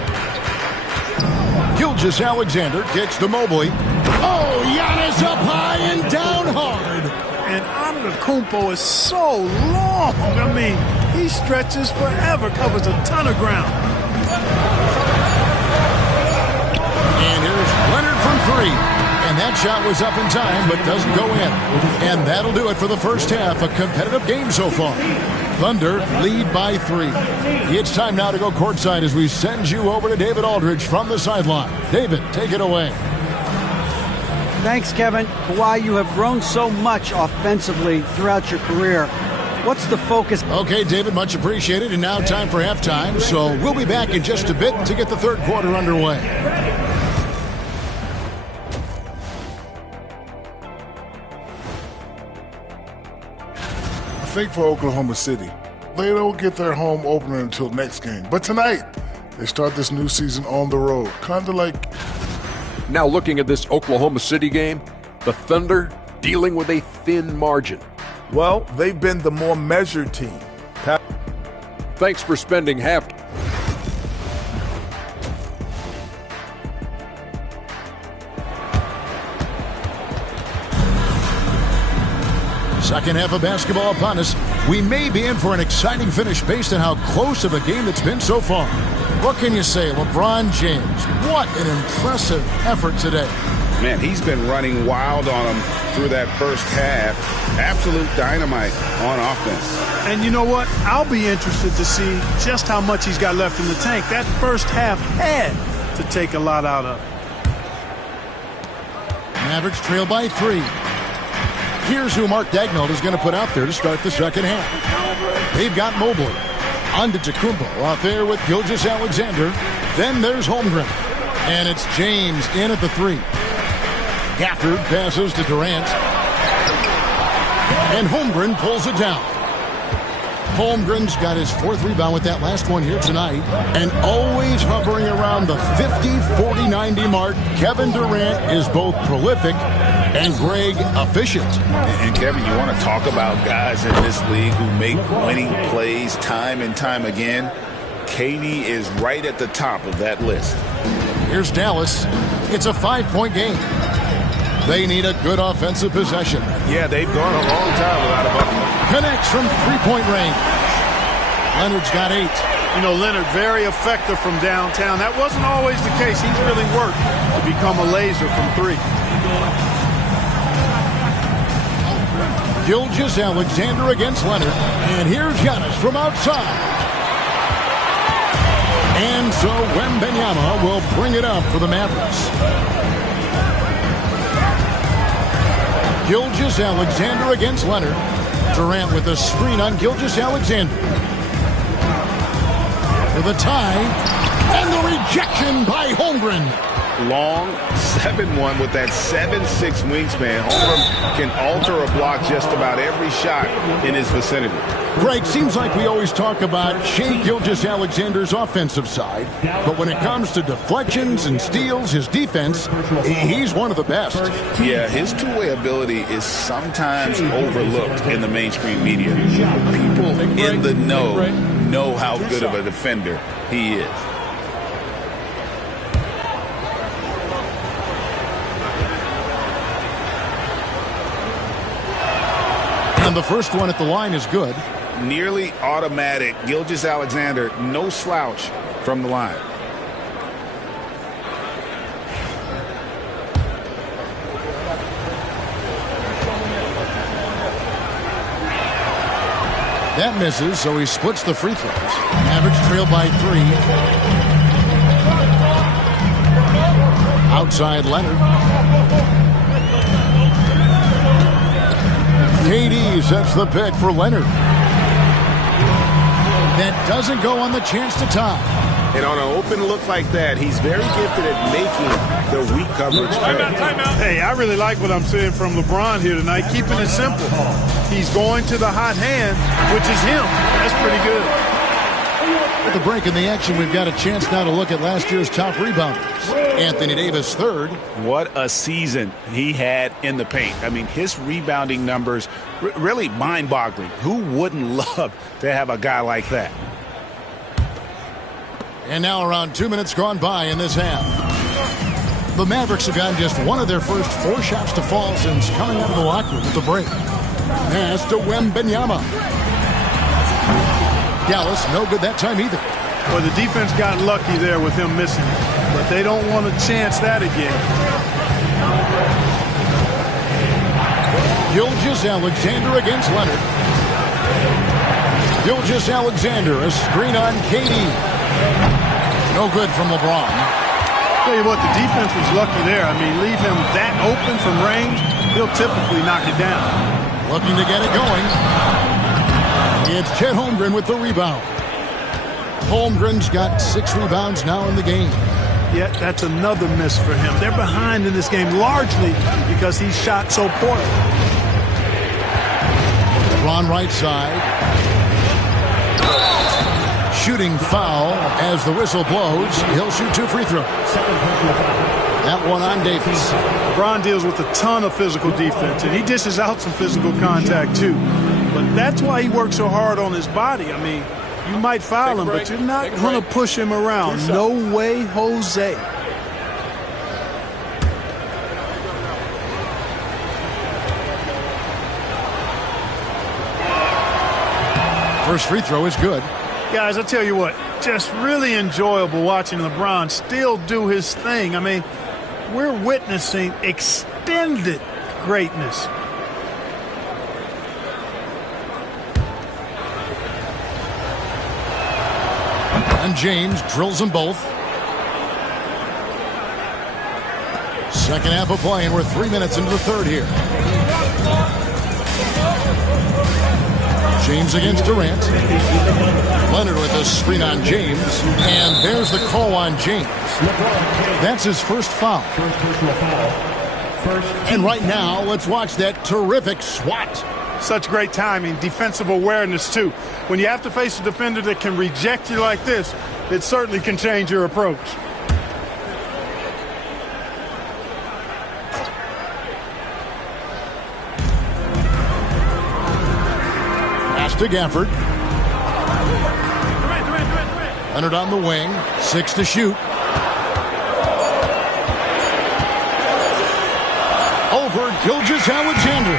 Gilgeous-Alexander kicks to Mobley. Oh, Giannis up high and down hard. And Antetokounmpo is so long. I mean, he stretches forever, covers a ton of ground. And here's Leonard from 3. And that shot was up in time, but doesn't go in. And that'll do it for the first half. A competitive game so far. Thunder lead by 3. It's time now to go courtside as we send you over to David Aldridge from the sideline. David, take it away. Thanks, Kevin. Kawhi, you have grown so much offensively throughout your career. What's the focus? Okay, David, much appreciated. And now time for halftime. So we'll be back in just a bit to get the third quarter underway. I think for Oklahoma City, they don't get their home opener until next game. But tonight, they start this new season on the road. Kind of like... Now looking at this Oklahoma City game, the Thunder dealing with a thin margin. Well, they've been the more measured team. Thanks for spending half. Second half of basketball upon us. We may be in for an exciting finish based on how close of a game it's been so far. What can you say, LeBron James? What an impressive effort today. Man, he's been running wild on them through that first half. Absolute dynamite on offense. And you know what? I'll be interested to see just how much he's got left in the tank. That first half had to take a lot out of it. Mavericks trail by 3. Here's who Mark Daigneault is going to put out there to start the second half. They've got Mobley. Antetokounmpo out there with Gilgeous-Alexander. Then there's Holmgren. And it's James in at the 3. Gafford passes to Durant. And Holmgren pulls it down. Holmgren's got his 4th rebound with that last one here tonight. And always hovering around the 50, 40, 90 mark. Kevin Durant is both prolific and Greg efficient. And Kevin, you want to talk about guys in this league who make winning plays time and time again? KD is right at the top of that list. Here's Dallas. It's a 5-point game. They need a good offensive possession. Yeah, they've gone a long time without a bucket. Connects from 3-point range. Leonard's got 8. You know, Leonard, very effective from downtown. That wasn't always the case. He's really worked to become a laser from 3. Gilgeous-Alexander against Leonard. And here's Giannis from outside. And so Wembanyama will bring it up for the Mavericks. Gilgeous-Alexander against Leonard. Durant with a screen on Gilgeous-Alexander. For the tie. And the rejection by Holmgren. Long 7-1 with that 7'6" wingspan. Holmgren can alter a block just about every shot in his vicinity. Greg, seems like we always talk about Shai Gilgeous-Alexander's offensive side, but when it comes to deflections and steals, his defense, he's one of the best. Yeah, his two-way ability is sometimes overlooked in the mainstream media. People in the know how good of a defender he is. And the first one at the line is good. nearly automatic. Gilgeous-Alexander, no slouch from the line. That misses, so he splits the free throws. Mavericks trail by 3. Outside Leonard. KD sets the pick for Leonard. That doesn't go on the chance to tie. And on an open look like that, he's very gifted at making the weak coverage play. Hey, I really like what I'm seeing from LeBron here tonight, keeping it simple. He's going to the hot hand, which is him. That's pretty good. At the break in the action, we've got a chance now to look at last year's top rebounders. Anthony Davis, third. What a season he had in the paint. I mean, his rebounding numbers, really mind-boggling. Who wouldn't love to have a guy like that? And now around 2 minutes gone by in this half. The Mavericks have gotten just one of their first 4 shots to fall since coming out of the locker room at the break. Pass to Wembanyama. Dallas, no good that time either. Well, the defense got lucky there with him missing, but they don't want to chance that again. Gilgeous-Alexander against Leonard. Gilgeous-Alexander, a screen on KD. No good from LeBron. Tell you what, the defense was lucky there. I mean, leave him that open from range, he'll typically knock it down. Looking to get it going. It's Chet Holmgren with the rebound. Holmgren's got 6 rebounds now in the game. Yeah, that's another miss for him. They're behind in this game largely because he shot so poorly. LeBron right side. Shooting foul as the whistle blows. He'll shoot 2 free throws. That one on Davis. LeBron deals with a ton of physical defense, and he dishes out some physical contact too. But that's why he works so hard on his body. I mean, you might foul him, but you're not going to push him around. No way, Jose. First free throw is good. Guys, I tell you what, just really enjoyable watching LeBron still do his thing. I mean, we're witnessing extended greatness. And James drills them both. Second half of play, and we're 3 minutes into the third here. James against Durant. Leonard with a screen on James. And there's the call on James. That's his first foul. And right now, let's watch that terrific swat. Such great timing, defensive awareness too. When you have to face a defender that can reject you like this, it certainly can change your approach. To Gafford. Leonard on the wing. 6 to shoot. Over Gilgeous-Alexander.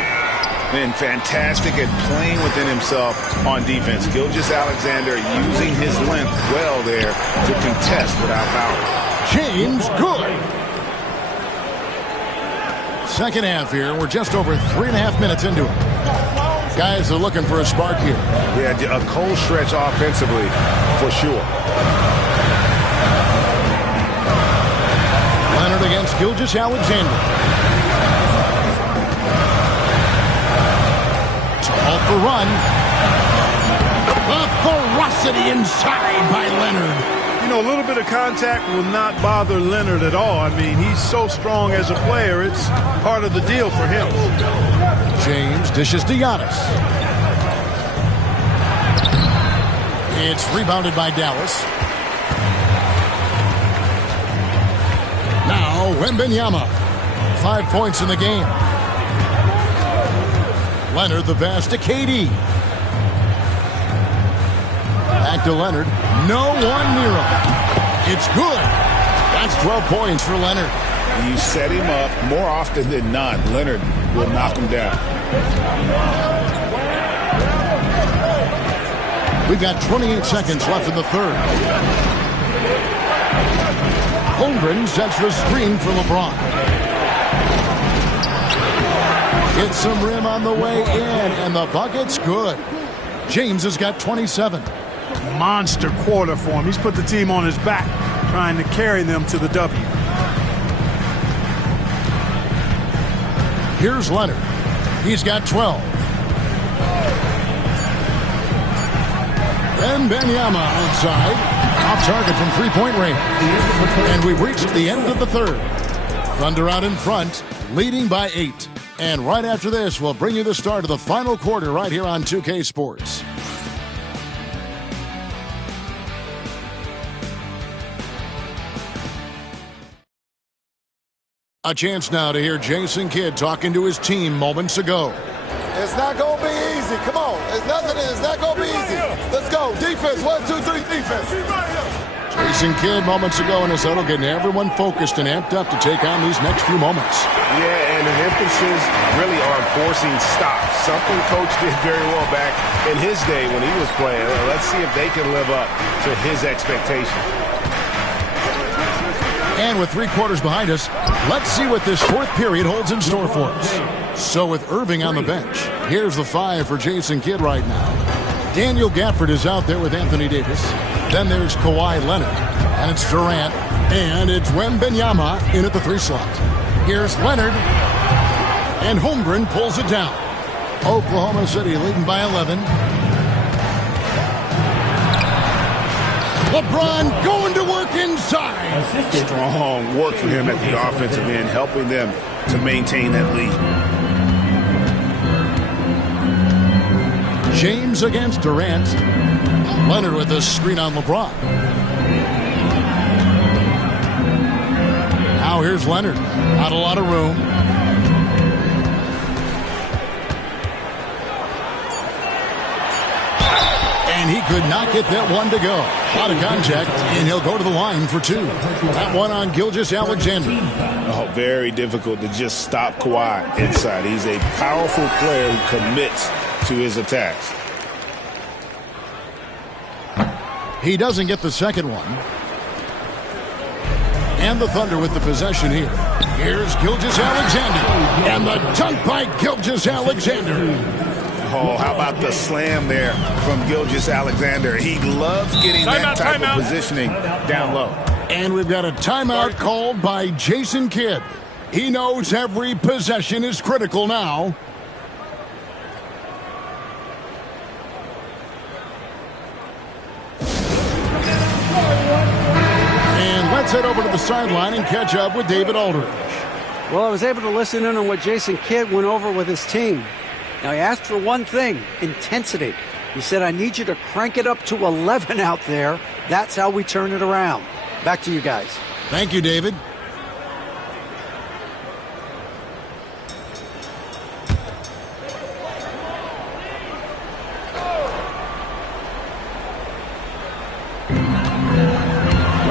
Been fantastic at playing within himself on defense. Gilgeous-Alexander using his length well there to contest without fouling. James, good. Second half here. We're just over 3.5 minutes into it. Guys are looking for a spark here. Yeah, a cold stretch offensively, for sure. Leonard against Gilgeous-Alexander. To halt the run. The ferocity inside by Leonard. You know, a little bit of contact will not bother Leonard at all. I mean, he's so strong as a player. It's part of the deal for him. James dishes to Giannis. It's rebounded by Dallas. Now Wembanyama. 5 points in the game. Leonard the pass to KD. Back to Leonard. No one near him. It's good. That's 12 points for Leonard. You set him up more often than not. Leonard will knock him down. We've got 28 seconds left in the third. Holmgren sets the screen for LeBron. Gets some rim on the way in, and the bucket's good. James has got 27. Monster quarter for him. He's put the team on his back, trying to carry them to the W. Here's Leonard. He's got 12. Wembanyama outside. Off target from three-point range. And we've reached the end of the third. Thunder out in front, leading by 8. And right after this, we'll bring you the start of the final quarter right here on 2K Sports. A chance now to hear Jason Kidd talking to his team moments ago. It's not going to be easy. Come on. It's not going to be easy. Let's go. Defense. 1, 2, 3, defense. Jason Kidd moments ago in his huddle getting everyone focused and amped up to take on these next few moments. Yeah, and an emphasis really on forcing stops. Something Coach did very well back in his day when he was playing. Let's see if they can live up to his expectations. And with 3 quarters behind us, let's see what this fourth period holds in store for us. So with Irving on the bench, here's the 5 for Jason Kidd right now. Daniel Gafford is out there with Anthony Davis. Then there's Kawhi Leonard. And it's Durant. And it's Wembanyama in at the 3 slot. Here's Leonard. And Holmgren pulls it down. Oklahoma City leading by 11. LeBron going to work inside. Strong work for him at the offensive end, helping them to maintain that lead. James against Durant. Leonard with the screen on LeBron. Now here's Leonard. Not a lot of room. And he could not get that one to go. Out of contact, and he'll go to the line for 2. That one on Gilgeous-Alexander. Oh, very difficult to just stop Kawhi inside. He's a powerful player who commits to his attacks. He doesn't get the second one. And the Thunder with the possession here. Here's Gilgeous-Alexander. And the dunk by Gilgeous-Alexander. Oh, how about the slam there from Gilgeous-Alexander? He loves getting that type of positioning down low. And we've got a timeout called by Jason Kidd. He knows every possession is critical now. And let's head over to the sideline and catch up with David Aldridge. Well, I was able to listen in on what Jason Kidd went over with his team. Now, he asked for one thing, intensity. He said, I need you to crank it up to 11 out there. That's how we turn it around. Back to you guys. Thank you, David.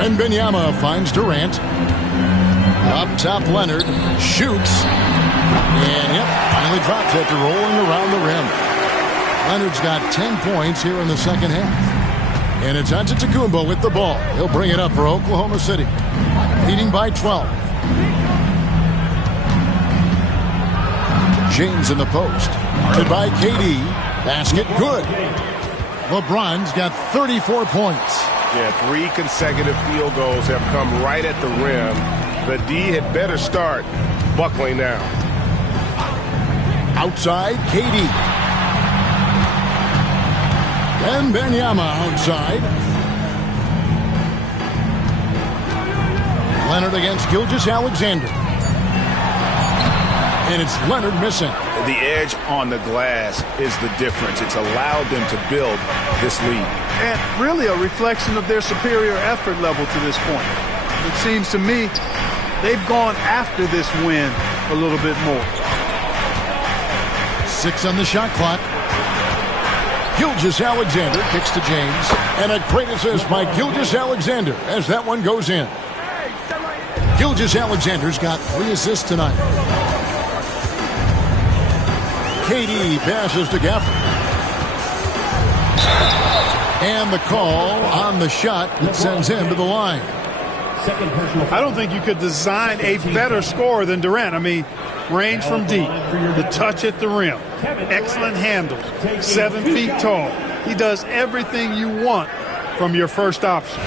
Wembanyama finds Durant. Up top, Leonard shoots. And, yep, finally drops after rolling around the rim. Leonard's got 10 points here in the second half. And it's Antetokounmpo with the ball. He'll bring it up for Oklahoma City. Leading by 12. James in the post. Guarded by KD. Basket good. LeBron's got 34 points. Yeah, 3 consecutive field goals have come right at the rim. The D had better start buckling down. Outside, KD. Wembanyama outside. Leonard against Gilgeous-Alexander. And it's Leonard missing. The edge on the glass is the difference. It's allowed them to build this lead. And really a reflection of their superior effort level to this point. It seems to me they've gone after this win a little bit more. 6 on the shot clock. Gilgeous-Alexander kicks to James. And a great assist by Gilgeous-Alexander as that one goes in. Gilgeous-Alexander's got 3 assists tonight. KD passes to Gafford. And the call on the shot that sends him to the line. I don't think you could design a better scorer than Durant. I mean, range from deep, the touch at the rim, excellent handle, 7 feet tall. He does everything you want from your first option.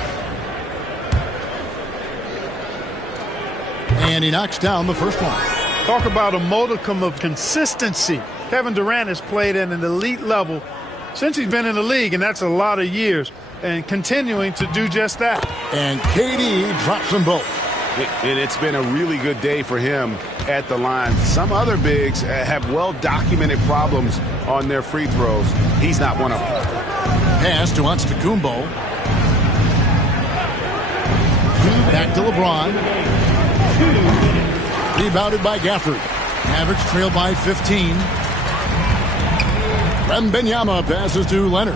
And he knocks down the first one. Talk about a modicum of consistency. Kevin Durant has played at an elite level since he's been in the league, and that's a lot of years, and continuing to do just that. And KD drops them both. And it's been a really good day for him at the line. Some other bigs have well-documented problems on their free throws. He's not one of them. Pass to Antetokounmpo. Back to LeBron. Rebounded by Gafford. Mavericks trail by 15. Wembanyama passes to Leonard.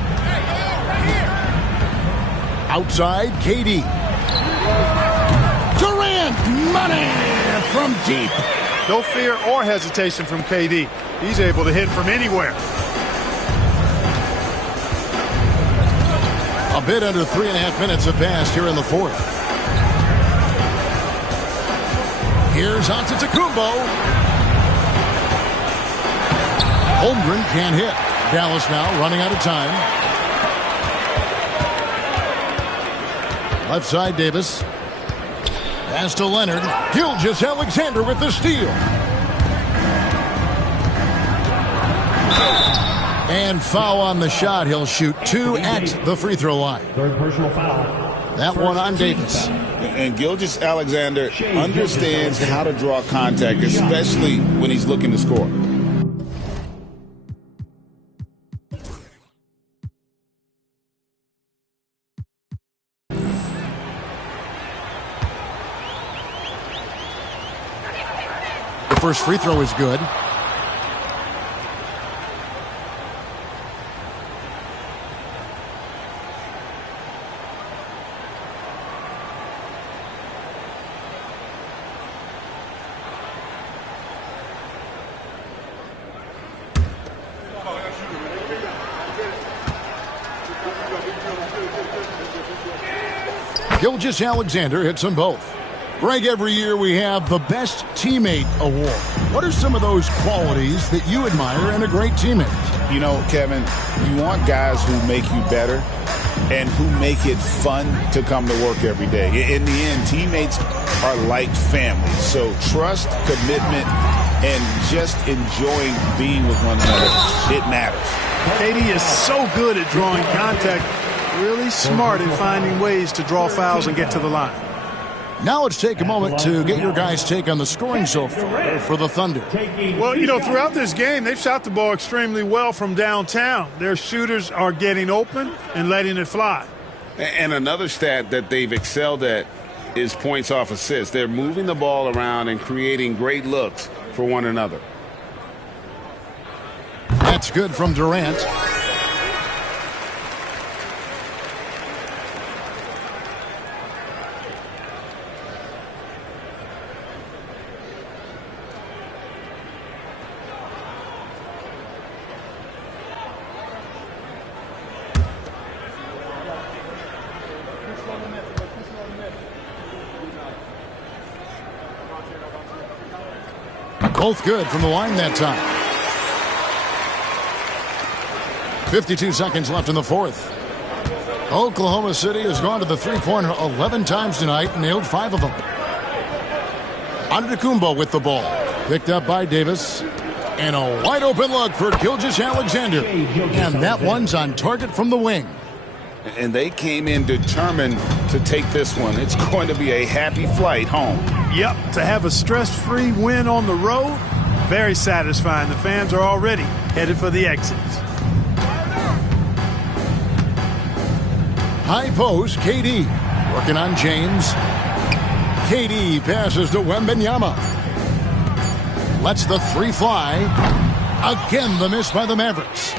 Outside, KD. Durant, money from deep. No fear or hesitation from KD. He's able to hit from anywhere. A bit under 3.5 minutes have passed here in the fourth. Here's Antetokounmpo. Holmgren can't hit. Dallas now running out of time. Left side, Davis. Pass to Leonard. Gilgeous-Alexander with the steal. And foul on the shot. He'll shoot 2 at the free throw line. Third personal foul. That one on Davis. And Gilgeous-Alexander understands how to draw contact, especially when he's looking to score. The first free throw is good. Gilgeous-Alexander hits them both. Greg, every year we have the Best Teammate Award. What are some of those qualities that you admire in a great teammate? You know, Kevin, you want guys who make you better and who make it fun to come to work every day. In the end, teammates are like family. So trust, commitment, and just enjoying being with one another, it matters. KD is so good at drawing contact, really smart in finding ways to draw fouls and get to the line. Now let's take a moment to get your guys' take on the scoring so far for the Thunder. Well, you know, throughout this game, they've shot the ball extremely well from downtown. Their shooters are getting open and letting it fly. And another stat that they've excelled at is points off assists. They're moving the ball around and creating great looks for one another. That's good from Durant. Both good from the line that time. 52 seconds left in the fourth. Oklahoma City has gone to the three-pointer 11 times tonight and nailed 5 of them. Antetokounmpo with the ball. Picked up by Davis. And a wide open look for Gilgeous-Alexander. And that one's on target from the wing. And they came in determined to take this one. It's going to be a happy flight home. Yep, to have a stress-free win on the road, very satisfying. The fans are already headed for the exits. High post, KD. Working on James. KD passes to Wembanyama. Lets the three fly. Again, the miss by the Mavericks.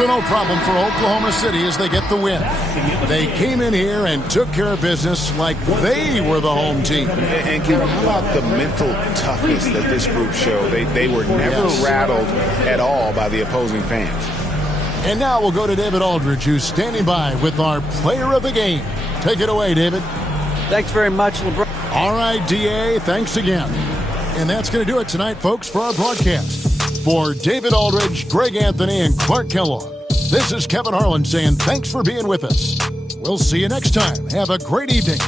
So no problem for Oklahoma City as they get the win. They came in here and took care of business like they were the home team. And Kevin, how about the mental toughness that this group showed? They were never rattled at all by the opposing fans. And now we'll go to David Aldridge, who's standing by with our player of the game. Take it away, David. Thanks very much, LeBron. All right, DA, thanks again. And that's going to do it tonight, folks, for our broadcast. For David Aldridge, Greg Anthony, and Clark Kellogg, this is Kevin Harlan saying thanks for being with us. We'll see you next time. Have a great evening.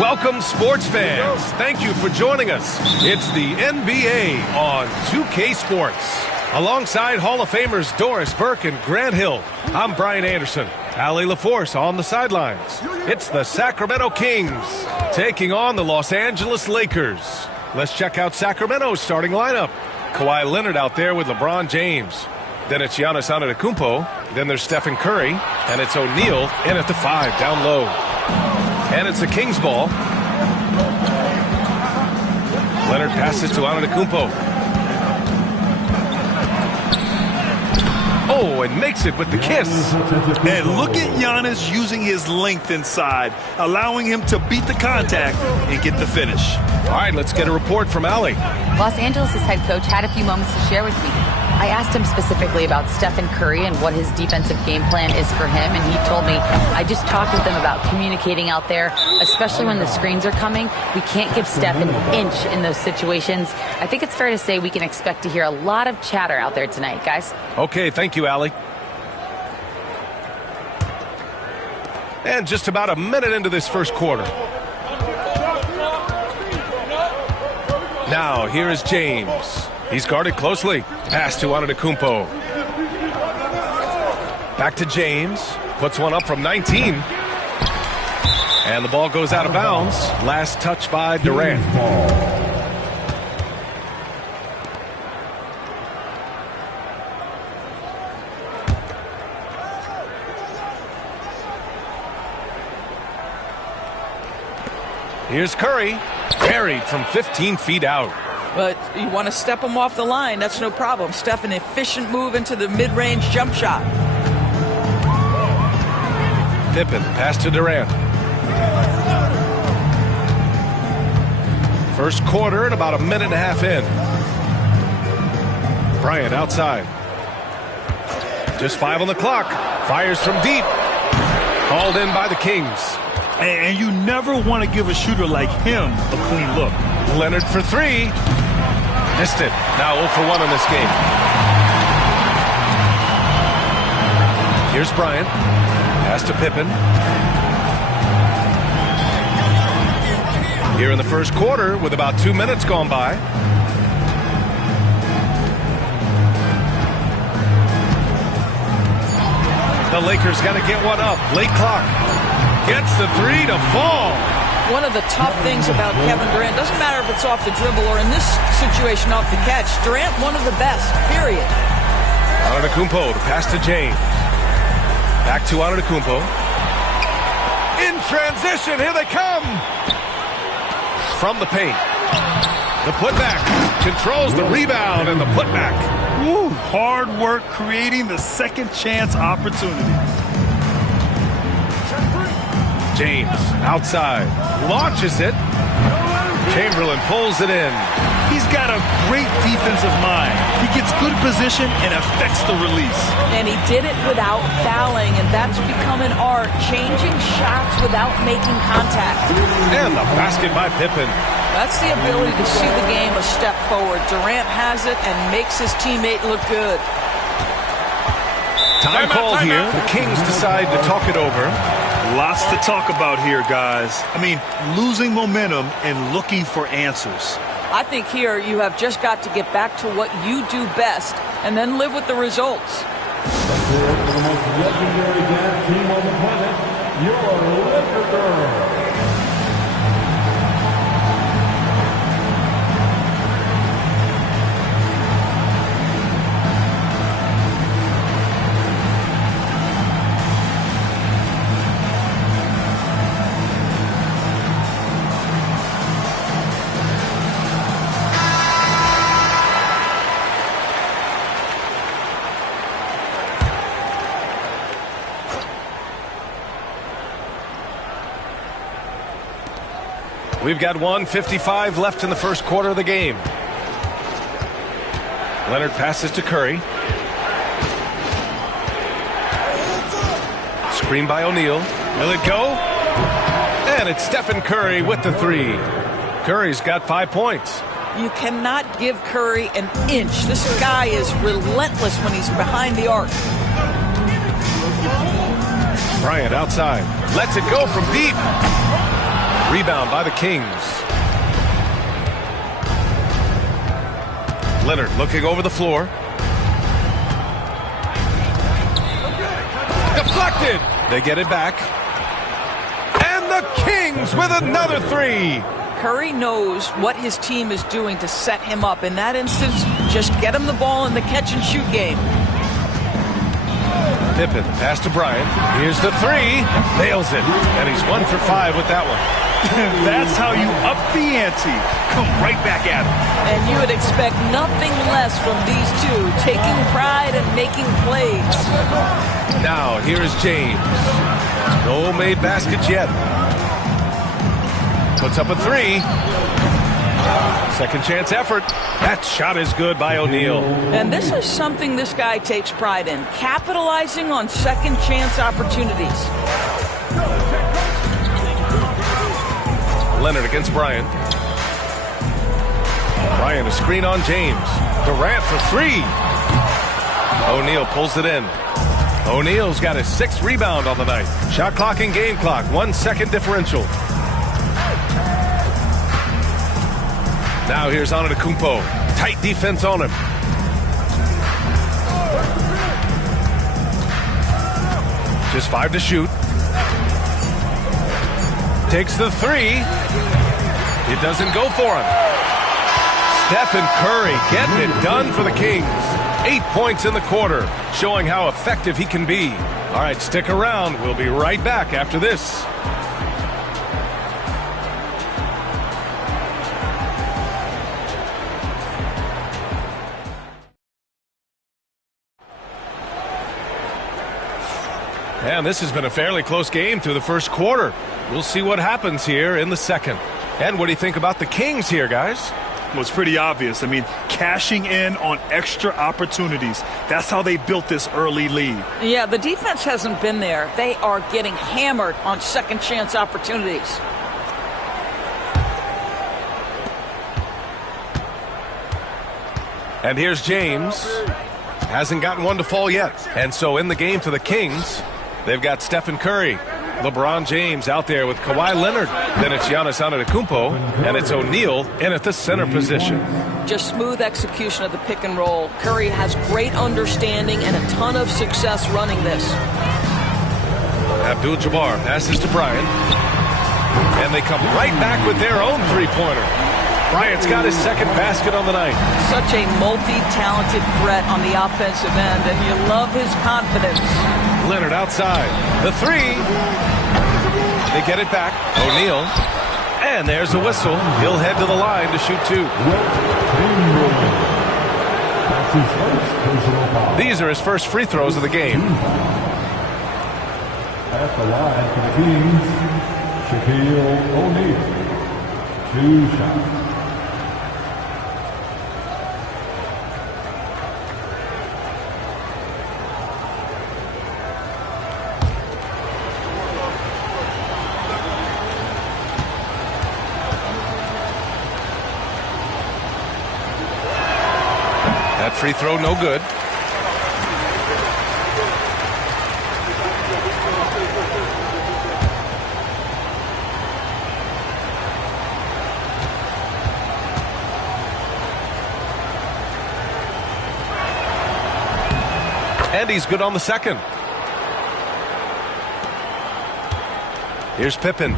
Welcome, sports fans. Thank you for joining us. It's the NBA on 2K Sports. Alongside Hall of Famers Doris Burke and Grant Hill, I'm Brian Anderson. Allie LaForce on the sidelines. It's the Sacramento Kings taking on the Los Angeles Lakers. Let's check out Sacramento's starting lineup. Kawhi Leonard out there with LeBron James. Then it's Giannis Antetokounmpo. Then there's Stephen Curry. And it's O'Neal in at the 5 down low. And it's the Kings ball. Leonard passes to Antetokounmpo. Oh, and makes it with the kiss. And look at Giannis using his length inside, allowing him to beat the contact and get the finish. All right, let's get a report from Allie. Los Angeles' head coach had a few moments to share with me. I asked him specifically about Stephen Curry and what his defensive game plan is for him, and he told me, I just talked with him about communicating out there, especially when the screens are coming. We can't give Steph an inch in those situations. I think it's fair to say we can expect to hear a lot of chatter out there tonight, guys. Okay, thank you, Allie. And just about a minute into this first quarter. Now, here is James. He's guarded closely. Pass to Antetokounmpo. Back to James. Puts one up from 19. And the ball goes out of bounds. Last touch by Durant. Here's Curry. Buried from 15 feet out. But you want to step him off the line, that's no problem. Steph, an efficient move into the mid-range jump shot. Pippen, pass to Durant. First quarter and about a minute and a half in. Bryant outside. Just 5 on the clock. Fires from deep. Called in by the Kings. And you never want to give a shooter like him a clean look. Leonard for 3. Missed it. Now 0 for 1 in this game. Here's Bryant. Pass to Pippen. Here in the first quarter with about 2 minutes gone by. The Lakers got to get one up. Late clock. Gets the 3 to fall. One of the tough things about Kevin Durant, doesn't matter if it's off the dribble or in this situation off the catch, Durant, one of the best, period. Antetokounmpo to pass to James. Back to Antetokounmpo. In transition, here they come. From the paint. The putback. Controls the rebound and the putback. Woo, hard work creating the second chance opportunity. James outside. Launches it. Chamberlain pulls it in. He's got a great defensive mind. He gets good position and affects the release. And he did it without fouling, and that's become an art, changing shots without making contact. And the basket by Pippen. That's the ability to see the game a step forward. Durant has it and makes his teammate look good. Time called here. The Kings decide to talk it over. Lots to talk about here, guys. I mean, losing momentum and looking for answers. I think here you have just got to get back to what you do best and then live with the results. Let's hear it for the most legendary dance team on the planet, your Liquor Girls. We've got 1:55 left in the first quarter of the game. Leonard passes to Curry. Screen by O'Neal. Will it go? And it's Stephen Curry with the three. Curry's got 5 points. You cannot give Curry an inch. This guy is relentless when he's behind the arc. Bryant outside. Lets it go from deep. Rebound by the Kings. Leonard looking over the floor. Deflected. They get it back. And the Kings with another three. Curry knows what his team is doing to set him up. In that instance, just get him the ball in the catch-and-shoot game. Pippen, pass to Bryant. Here's the three. Nails it. And he's 1 for 5 with that one. That's how you up the ante. Come right back at him. And you would expect nothing less from these two, taking pride and making plays. Now, here's James. No made baskets yet. Puts up a three. Second chance effort. That shot is good by O'Neal. And this is something this guy takes pride in, capitalizing on second chance opportunities. Leonard against Bryant. Bryant a screen on James. Durant for three. O'Neal pulls it in. O'Neal's got his 6th rebound on the night. Shot clock and game clock, 1 second differential. Now here's Antetokounmpo. Tight defense on him. Just 5 to shoot. Takes the three. It doesn't go for him. Stephen Curry getting it done for the Kings. 8 points in the quarter, showing how effective he can be. All right, stick around. We'll be right back after this. And this has been a fairly close game through the first quarter. We'll see what happens here in the second. And what do you think about the Kings here, guys? Well, it's pretty obvious. I mean, cashing in on extra opportunities. That's how they built this early lead. Yeah, the defense hasn't been there. They are getting hammered on second chance opportunities. And here's James. Hasn't gotten one to fall yet. And so in the game for the Kings, they've got Stephen Curry, LeBron James out there with Kawhi Leonard. Then it's Giannis Antetokounmpo, and it's O'Neal in at the center position. Just smooth execution of the pick and roll. Curry has great understanding and a ton of success running this. Abdul-Jabbar passes to Bryant, and they come right back with their own three-pointer. Bryant's got his 2nd basket on the night. Such a multi-talented threat on the offensive end, and you love his confidence. Leonard outside. The three. They get it back. O'Neal. And there's a whistle. He'll head to the line to shoot 2. These are his first free throws of the game. At the line for the Kings, Shaquille O'Neal. 2 shots. Free throw, no good. And he's good on the second. Here's Pippen.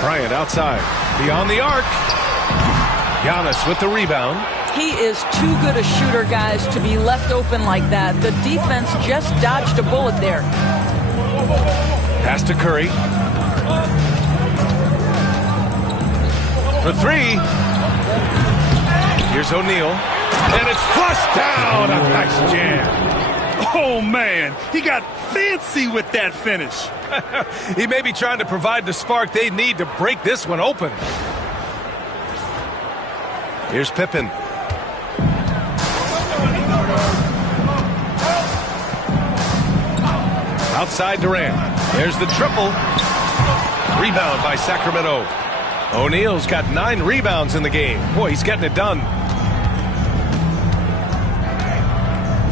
Bryant outside. Beyond the arc. Giannis with the rebound. He is too good a shooter, guys, to be left open like that. The defense just dodged a bullet there. Pass to Curry. For three. Here's O'Neal. And it's flushed down. A nice jam. Oh, man. He got fancy with that finish. He may be trying to provide the spark they need to break this one open. Here's Pippen. Outside Durant. There's the triple. Rebound by Sacramento. O'Neal's got 9 rebounds in the game. Boy, he's getting it done.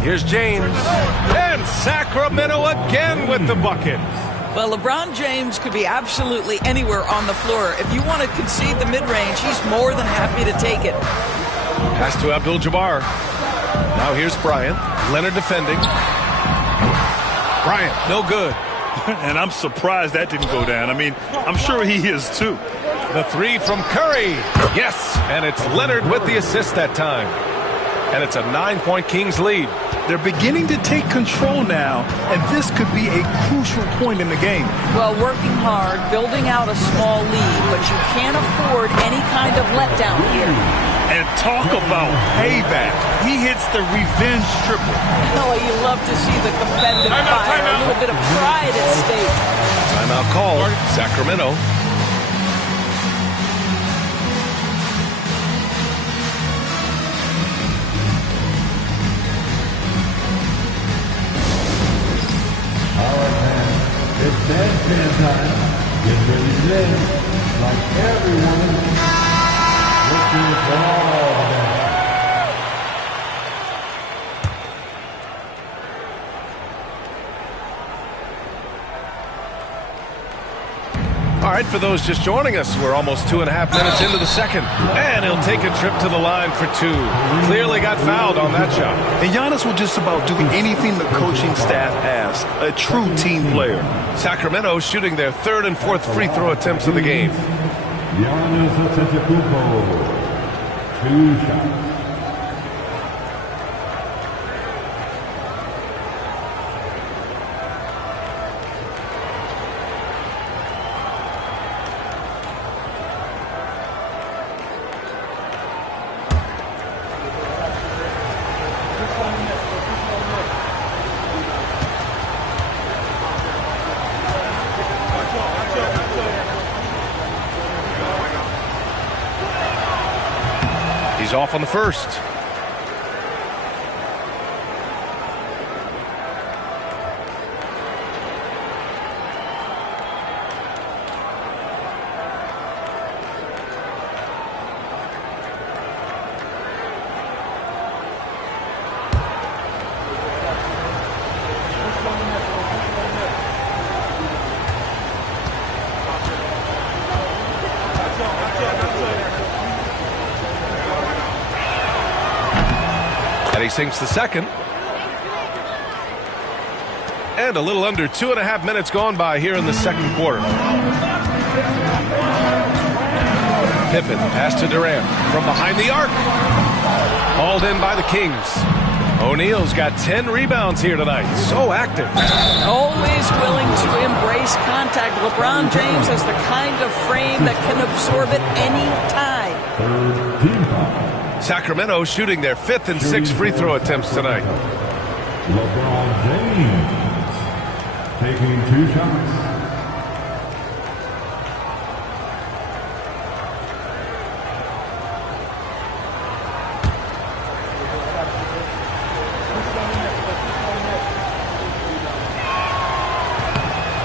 Here's James. And Sacramento again with the bucket. Well, LeBron James could be absolutely anywhere on the floor. If you want to concede the mid-range, he's more than happy to take it. Pass to Abdul-Jabbar. Now here's Bryant. Leonard defending. Bryant, no good. And I'm surprised that didn't go down. I mean, I'm sure he is too. The three from Curry. Yes, and it's Leonard with the assist that time. And it's a 9-point Kings lead. They're beginning to take control now, and this could be a crucial point in the game. Well, working hard, building out a small lead, but you can't afford any kind of letdown here. And talk about payback. He hits the revenge triple. Oh, you love to see the competitive fire. A little bit of pride at stake. Timeout called. Sacramento. It's bandstand time. Get ready to dance like everyone looking for all of them. All right, for those just joining us, we're almost 2.5 minutes into the second. And he'll take a trip to the line for 2. Clearly got fouled on that shot. And Giannis will just about do anything the coaching staff asks. A true team player. Sacramento shooting their 3rd and 4th free throw attempts of the game. Giannis Antetokounmpo, 2 shots. He's off on the first. And he sinks the second. And a little under 2.5 minutes gone by here in the second quarter. Pippen, pass to Durant from behind the arc. Hauled in by the Kings. O'Neal's got 10 rebounds here tonight. So active. Always willing to embrace contact. LeBron James has the kind of frame that can absorb it any time. Sacramento shooting their 5th and 6th free throw attempts tonight. LeBron James taking 2 shots.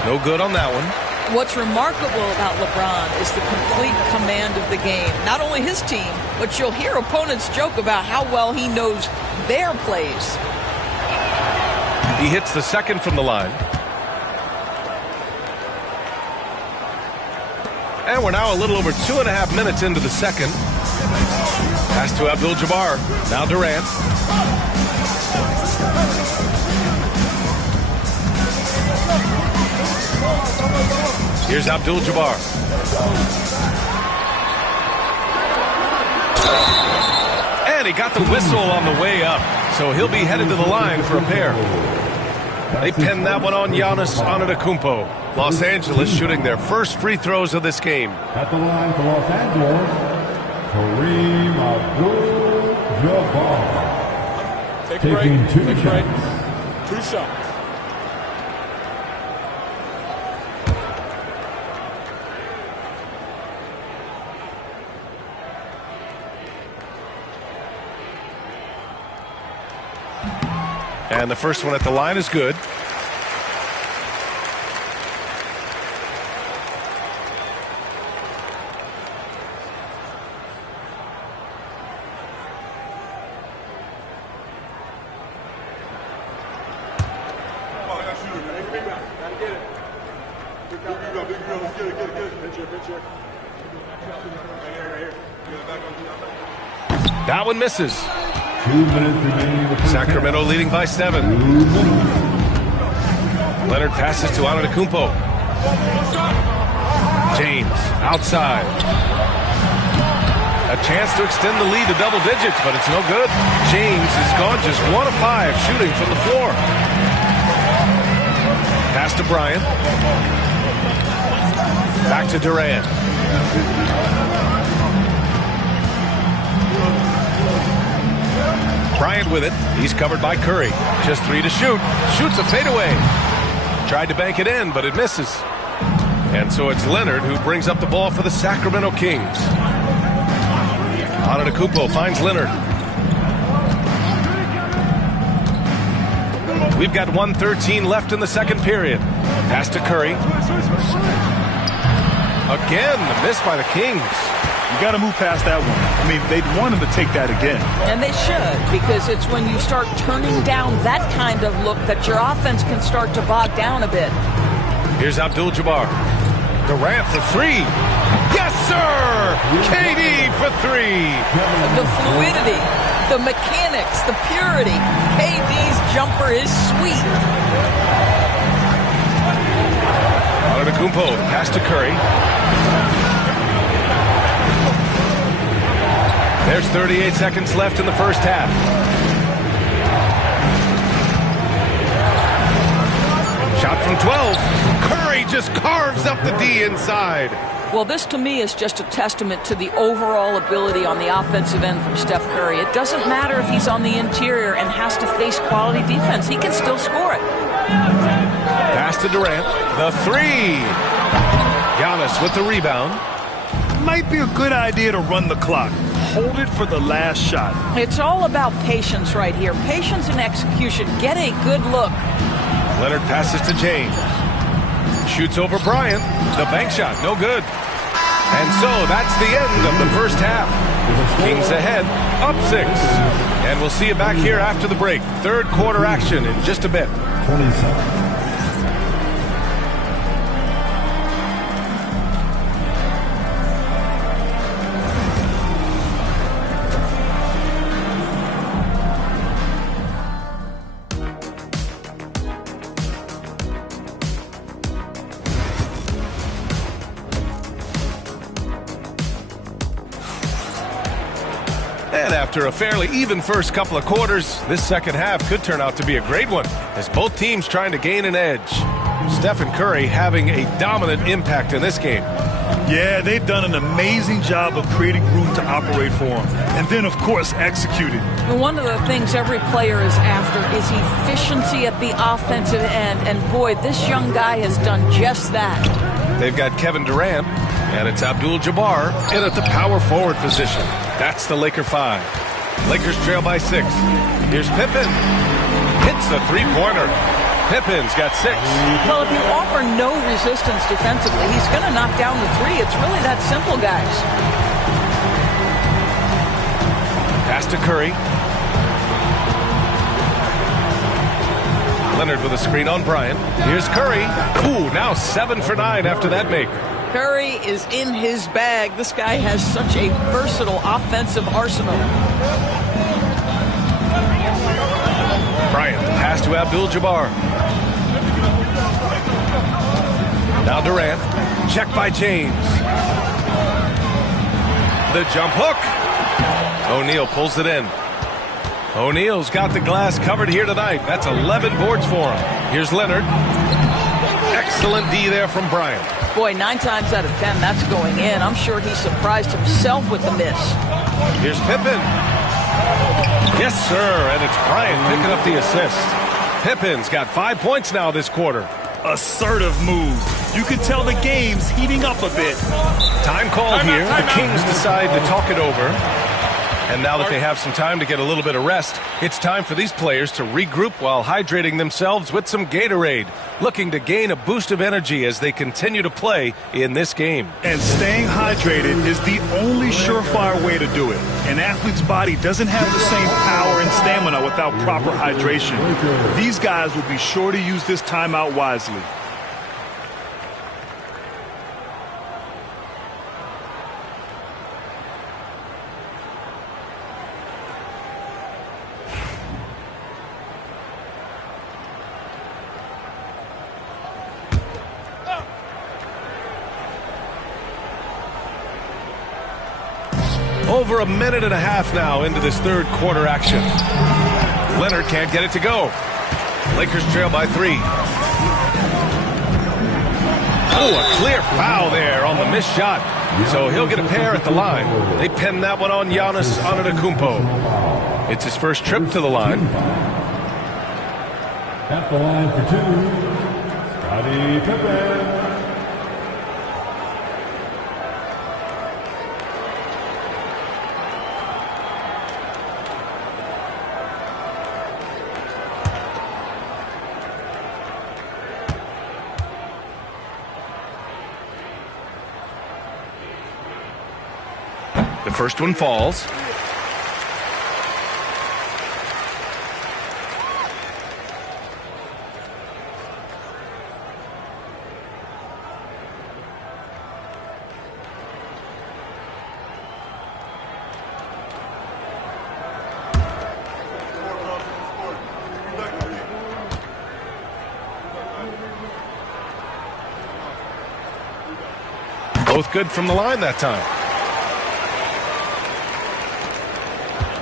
No good on that one. What's remarkable about LeBron is the complete command of the game. Not only his team, but you'll hear opponents joke about how well he knows their plays. He hits the second from the line. And we're now a little over 2.5 minutes into the second. Pass to Abdul-Jabbar. Now Durant. Here's Abdul-Jabbar. And he got the whistle on the way up, so he'll be headed to the line for a pair. They pinned that one on Giannis Antetokounmpo. Los Angeles shooting their first free throws of this game. At the line for Los Angeles, Kareem Abdul-Jabbar. Taking 2 shots. 2 shots. And the first one at the line is good. That one misses. 2 minutes remaining. Sacramento leading by 7. Leonard passes to Antetokounmpo. James outside. A chance to extend the lead to double digits, but it's no good. James is gone just 1 of 5 shooting from the floor. Pass to Bryant. Back to Durant. Bryant with it. He's covered by Curry. Just 3 to shoot. Shoots a fadeaway. Tried to bank it in, but it misses. And so it's Leonard who brings up the ball for the Sacramento Kings. Antetokounmpo finds Leonard. We've got 1:13 left in the second period. Pass to Curry. Again, the miss by the Kings. You got to move past that one. I mean, they'd want him to take that again. And they should, because it's when you start turning down that kind of look that your offense can start to bog down a bit. Here's Abdul-Jabbar. Durant for 3. Yes, sir! KD for 3. The fluidity, the mechanics, the purity. KD's jumper is sweet. Antetokounmpo, pass to Curry. There's 38 seconds left in the first half. Shot from 12. Curry just carves up the D inside. Well, this to me is just a testament to the overall ability on the offensive end from Steph Curry. It doesn't matter if he's on the interior and has to face quality defense. He can still score it. Pass to Durant. The 3. Giannis with the rebound. Might be a good idea to run the clock. Hold it for the last shot. It's all about patience right here. Patience and execution. Get a good look. Leonard passes to James. Shoots over Bryant. The bank shot, no good. And so that's the end of the first half. Kings ahead, up 6. And we'll see you back here after the break. Third quarter action in just a bit. 27. And after a fairly even first couple of quarters, this second half could turn out to be a great one, as both teams trying to gain an edge. Stephen Curry having a dominant impact in this game. Yeah, they've done an amazing job of creating room to operate for him. And then, of course, executing. One of the things every player is after is efficiency at the offensive end. And boy, this young guy has done just that. They've got Kevin Durant, and it's Abdul-Jabbar in at the power forward position. That's the Laker 5. Lakers trail by 6. Here's Pippen. Hits the three-pointer. Pippen's got 6. Well, if you offer no resistance defensively, he's going to knock down the 3. It's really that simple, guys. Pass to Curry. Leonard with a screen on Bryant. Here's Curry. Ooh, now 7 for 9 after that make. Curry is in his bag. This guy has such a versatile offensive arsenal. Bryant, pass to Abdul-Jabbar. Now Durant, checked by James. The jump hook. O'Neal pulls it in. O'Neal's got the glass covered here tonight. That's 11 boards for him. Here's Leonard. Excellent D there from Bryant. Boy, 9 times out of 10, that's going in. I'm sure he surprised himself with the miss. Here's Pippen. Yes, sir, and it's Bryant picking up the assist. Pippen's got 5 points now this quarter. Assertive move. You can tell the game's heating up a bit. Time called here. The Kings decide to talk it over. And now that they have some time to get a little bit of rest, it's time for these players to regroup while hydrating themselves with some Gatorade, looking to gain a boost of energy as they continue to play in this game. And staying hydrated is the only surefire way to do it. An athlete's body doesn't have the same power and stamina without proper hydration. These guys will be sure to use this timeout wisely. Over a minute and a half now into this third quarter action. Leonard can't get it to go. Lakers trail by 3. Oh, a clear foul there on the missed shot. So he'll get a pair at the line. They pin that one on Giannis Antetokounmpo. It's his first trip to the line. At the line for 2, Scottie Pippen. The first one falls. Both good from the line that time.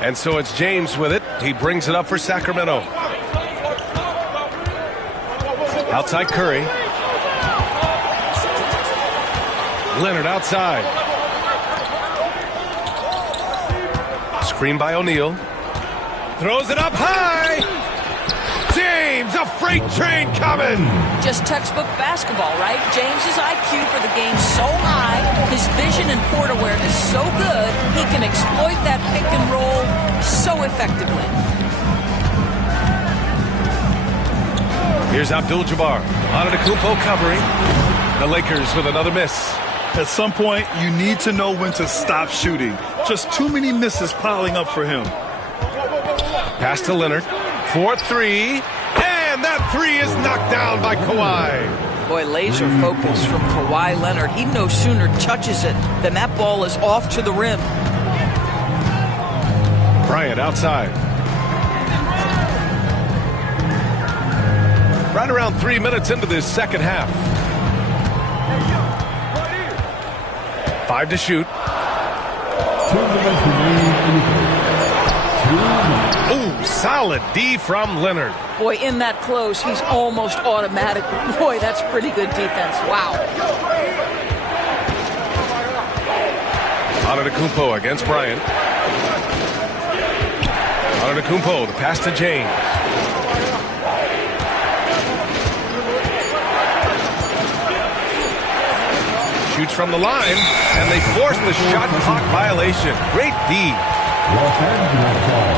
And so it's James with it. He brings it up for Sacramento. Outside Curry. Leonard outside. Screen by O'Neal. Throws it up high. James, a freight train coming. Just textbook basketball, right? James's IQ for the game so high, his vision and court awareness so good, he can exploit that pick and roll so effectively. Here's Abdul-Jabbar. Antetokounmpo covering. The Lakers with another miss. At some point, you need to know when to stop shooting. Just too many misses piling up for him. Pass to Leonard. 4-3. And that 3 is knocked down by Kawhi. Boy, laser focus from Kawhi Leonard. He no sooner touches it than that ball is off to the rim. Bryant outside. Right around 3 minutes into this second half. 5 to shoot. 2 minutes remaining. Ooh, solid D from Leonard. Boy, in that close, he's almost automatic. Boy, that's pretty good defense. Wow. Antetokounmpo against Bryant. Antetokounmpo, the pass to James. Shoots from the line, and they force the shot clock violation. Great D. Los Angeles ball.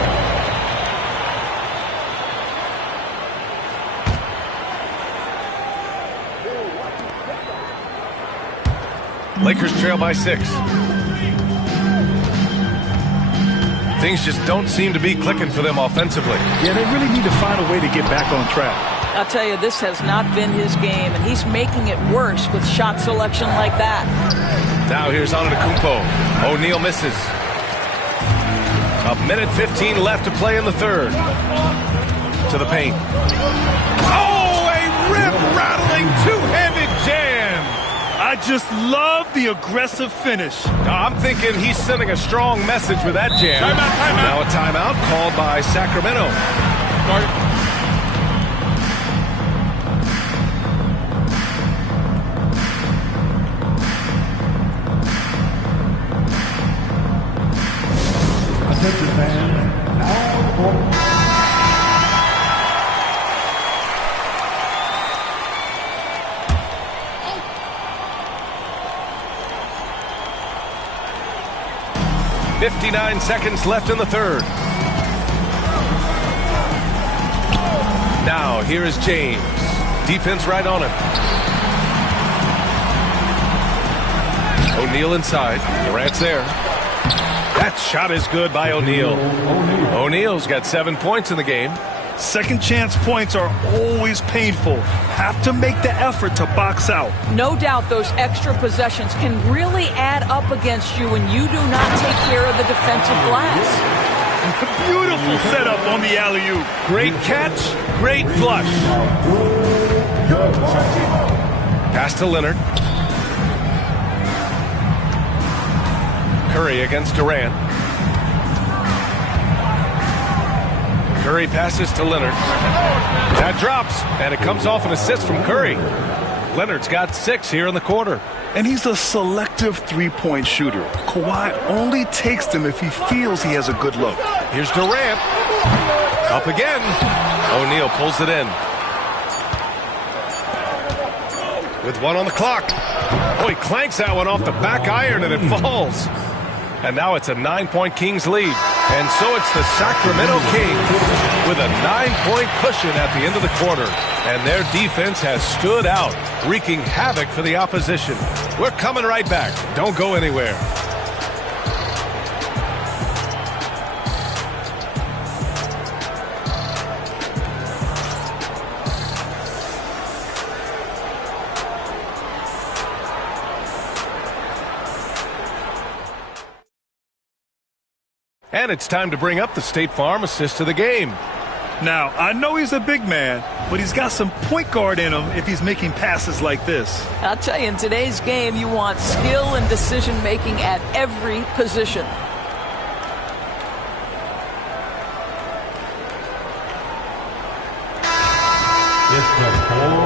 Lakers trail by 6. Things just don't seem to be clicking for them offensively. Yeah, they really need to find a way to get back on track. I'll tell you, this has not been his game, and he's making it worse with shot selection like that. Now here's Antetokounmpo. O'Neal misses. A minute 15 left to play in the third. To the paint. Oh, a rim-rattling two-handed jam. I just love the aggressive finish. I'm thinking he's sending a strong message with that jam. Timeout. Now a timeout called by Sacramento. Attention fans, now for 59 seconds left in the third. Now, here is James. Defense right on him. O'Neal inside. Durant's there. That shot is good by O'Neal. O'Neal's got 7 points in the game. Second chance points are always painful. Have to make the effort to box out. No doubt those extra possessions can really add up against you when you do not take care of the defensive glass. Beautiful setup on the alley-oop. Great catch, great flush. Pass to Leonard. Curry against Durant. Curry passes to Leonard. That drops, and it comes off an assist from Curry. Leonard's got 6 here in the quarter. And he's a selective three-point shooter. Kawhi only takes them if he feels he has a good look. Here's Durant. Up again. O'Neal pulls it in. With 1 on the clock. Oh, he clanks that one off the back iron, and it falls. And now it's a 9-point Kings lead. And so it's the Sacramento Kings with a 9-point cushion at the end of the quarter. And their defense has stood out, wreaking havoc for the opposition. We're coming right back. Don't go anywhere. And it's time to bring up the State Farm assist of the game. Now, I know he's a big man, but he's got some point guard in him if he's making passes like this. I'll tell you, in today's game, you want skill and decision-making at every position.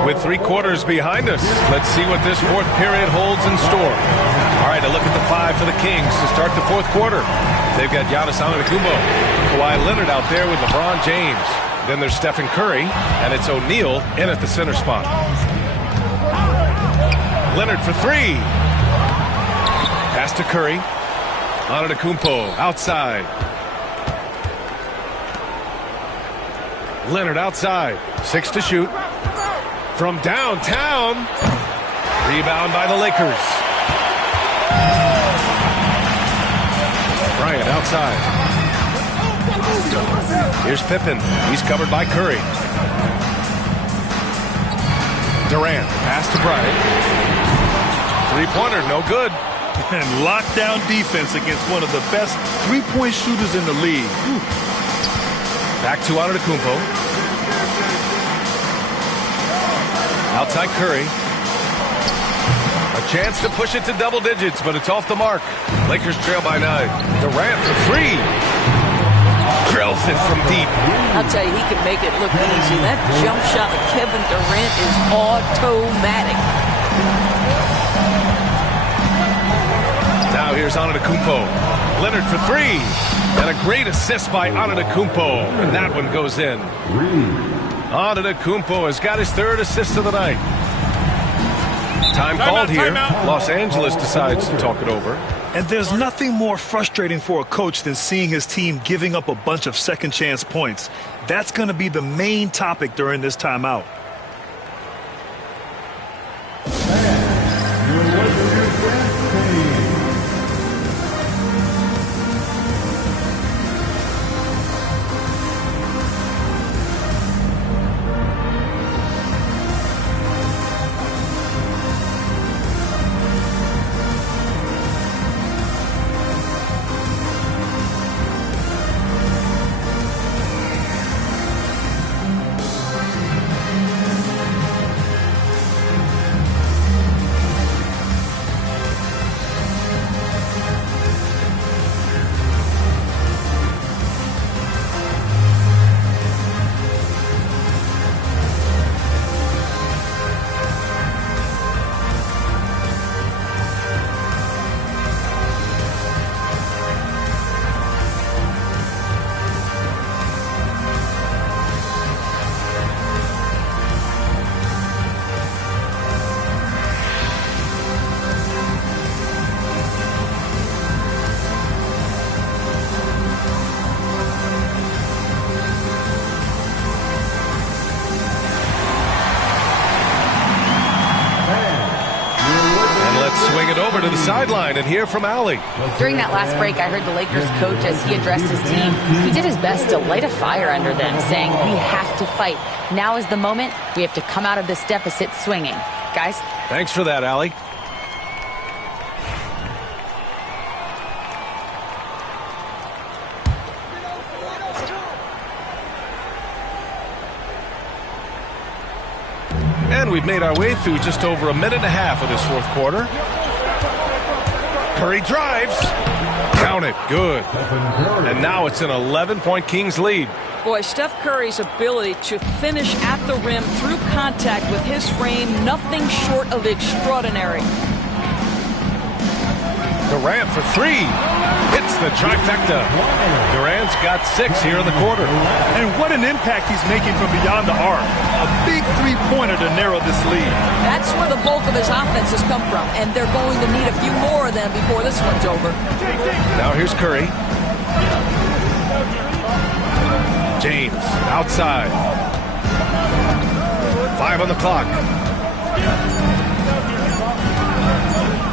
With 3 quarters behind us, let's see what this fourth period holds in store. All right, a look at the 5 for the Kings to start the fourth quarter. They've got Giannis Antetokounmpo, Kawhi Leonard out there with LeBron James. Then there's Stephen Curry, and it's O'Neal in at the center spot. Leonard for 3. Pass to Curry. Antetokounmpo outside. Leonard outside. 6 to shoot. From downtown. Rebound by the Lakers. Bryant outside. Here's Pippen. He's covered by Curry. Durant. Pass to Bryant. 3-pointer, no good. And lockdown defense against one of the best 3-point shooters in the league. Back to Antetokounmpo. Outside Curry. A chance to push it to double digits, but it's off the mark. Lakers trail by 9. Durant for 3. Drills it from deep. I'll tell you, he can make it look easy. That jump shot of Kevin Durant is automatic. Now here's Antetokounmpo. Leonard for 3. And a great assist by Antetokounmpo. And that one goes in. Antetokounmpo has got his 3rd assist of the night. Time called here. Los Angeles decides to talk it over. And there's nothing more frustrating for a coach than seeing his team giving up a bunch of second chance points. That's going to be the main topic during this timeout. Let's swing it over to the sideline and hear from Allie. During that last break, I heard the Lakers coach as he addressed his team. He did his best to light a fire under them, saying, we have to fight. Now is the moment. We have to come out of this deficit swinging. Guys? Thanks for that, Allie. And we've made our way through just over a minute and a half of this fourth quarter. Curry drives. Count it. Good. And now it's an 11-point Kings lead. Boy, Steph Curry's ability to finish at the rim through contact with his frame, nothing short of extraordinary. Durant for three. Hits the trifecta. Durant's got 6 here in the quarter. And what an impact he's making from beyond the arc. A big three-pointer to narrow this lead. That's where the bulk of his offense has come from, and they're going to need a few more of them before this one's over. Now here's Curry. James outside. 5 on the clock.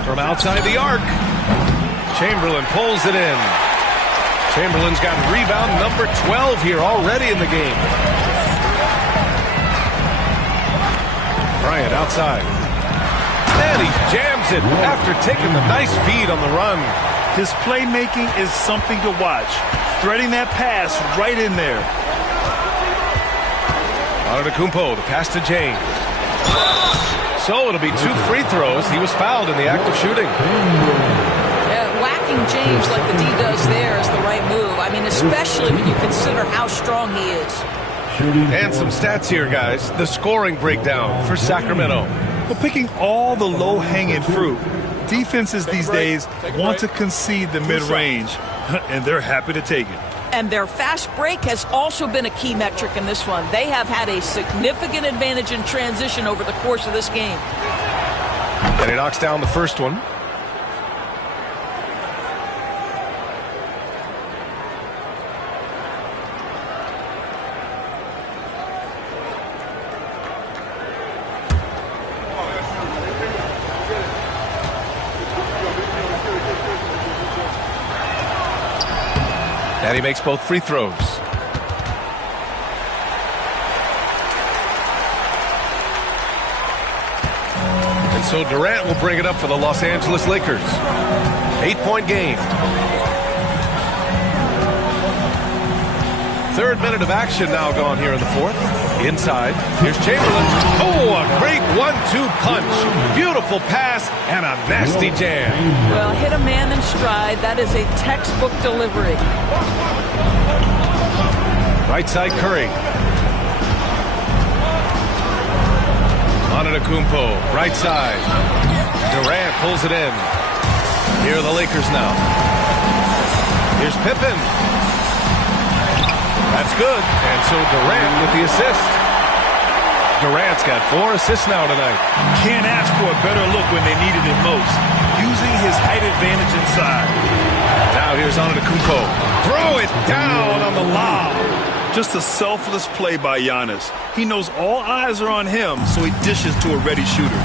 From outside the arc. Chamberlain pulls it in. Chamberlain's got rebound number 12 here already in the game. Bryant outside. And he jams it after taking the nice feed on the run. His playmaking is something to watch. Threading that pass right in there. Antetokounmpo, the pass to James. So it'll be 2 free throws. He was fouled in the act of shooting. Whacking James like the D does there is the right move. I mean, especially when you consider how strong he is. And some stats here, guys. The scoring breakdown for Sacramento. Well, picking all the low-hanging fruit. Defenses these days want to concede the mid-range, and they're happy to take it. And their fast break has also been a key metric in this one. They have had a significant advantage in transition over the course of this game. And he knocks down the first one. And he makes both free throws. And so Durant will bring it up for the Los Angeles Lakers. 8-point game. 3rd minute of action now gone here in the 4th. Inside, here's Chamberlain. Oh, a great 1-2 punch. Beautiful pass and a nasty jam. Well, hit a man in stride. That is a textbook delivery. Right side, Curry. Antetokounmpo, right side. Durant pulls it in. Here are the Lakers now. Here's Pippen. That's good. And so Durant with the assist. Durant's got 4 assists now tonight. Can't ask for a better look when they needed it most. Using his height advantage inside. Now here's Antetokounmpo. Throw it down on the lob. Just a selfless play by Giannis. He knows all eyes are on him, so he dishes to a ready shooter.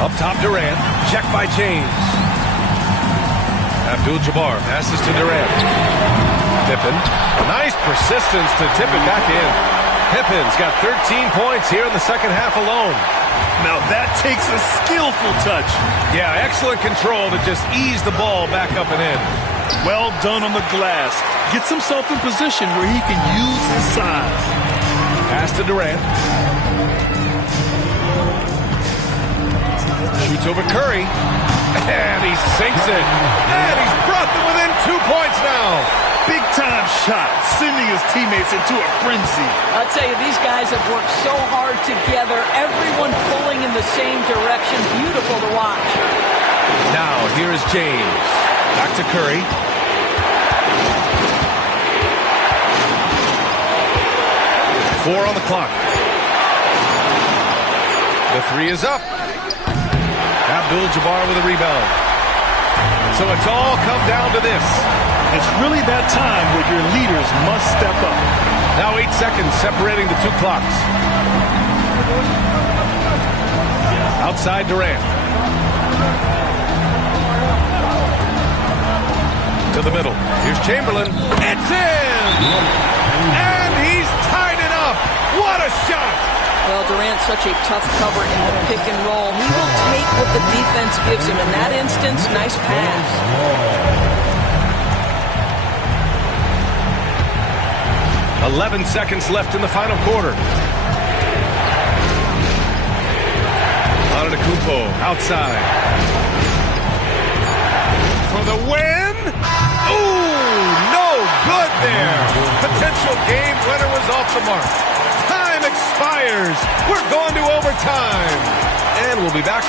Up top, Durant. Check by James. Abdul-Jabbar passes to Durant. Pippen. Nice persistence to tip it back in. Pippen's got 13 points here in the second half alone. Now that takes a skillful touch. Yeah, excellent control to just ease the ball back up and in. Well done on the glass. Gets himself in position where he can use his size. Pass to Durant. Shoots over Curry. And he sinks it. And he's brought them within 2 points now. Big-time shot, sending his teammates into a frenzy. I'll tell you, these guys have worked so hard together. Everyone pulling in the same direction. Beautiful to watch. Now, here is James. Back to Curry. Four on the clock. The 3 is up. Abdul-Jabbar with a rebound. So it's all come down to this. It's really that time where your leaders must step up. Now 8 seconds separating the 2 clocks. outside Durant. To the middle. Here's Chamberlain. It's in! And he's tied it up. What a shot! Well, Durant's such a tough cover in the pick and roll. He will take what the defense gives him. In that instance, nice pass. 11 seconds left in the final quarter. Antetokounmpo outside. For the win. Ooh, no good there. Potential game winner was off the mark. Time expires. We're going to overtime. And we'll be back.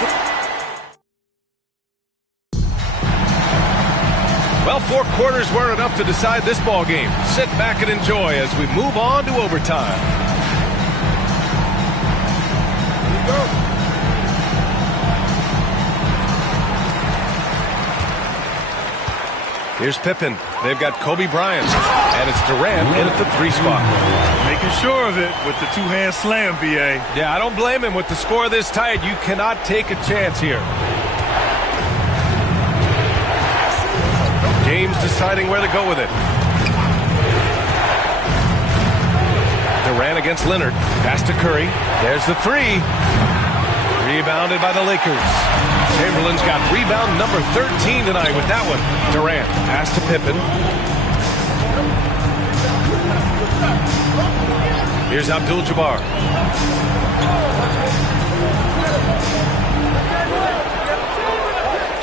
Well, 4 quarters weren't enough to decide this ball game. Sit back and enjoy as we move on to overtime. Here we go. Here's Pippen. They've got Kobe Bryant. And it's Durant in at the 3 spot. Making sure of it with the 2-hand slam, B.A. Yeah, I don't blame him. With the score this tight, you cannot take a chance here. James deciding where to go with it. Durant against Leonard. Pass to Curry. There's the 3. Rebounded by the Lakers. Chamberlain's got rebound number 13 tonight with that one. Durant. Pass to Pippen. Here's Abdul-Jabbar.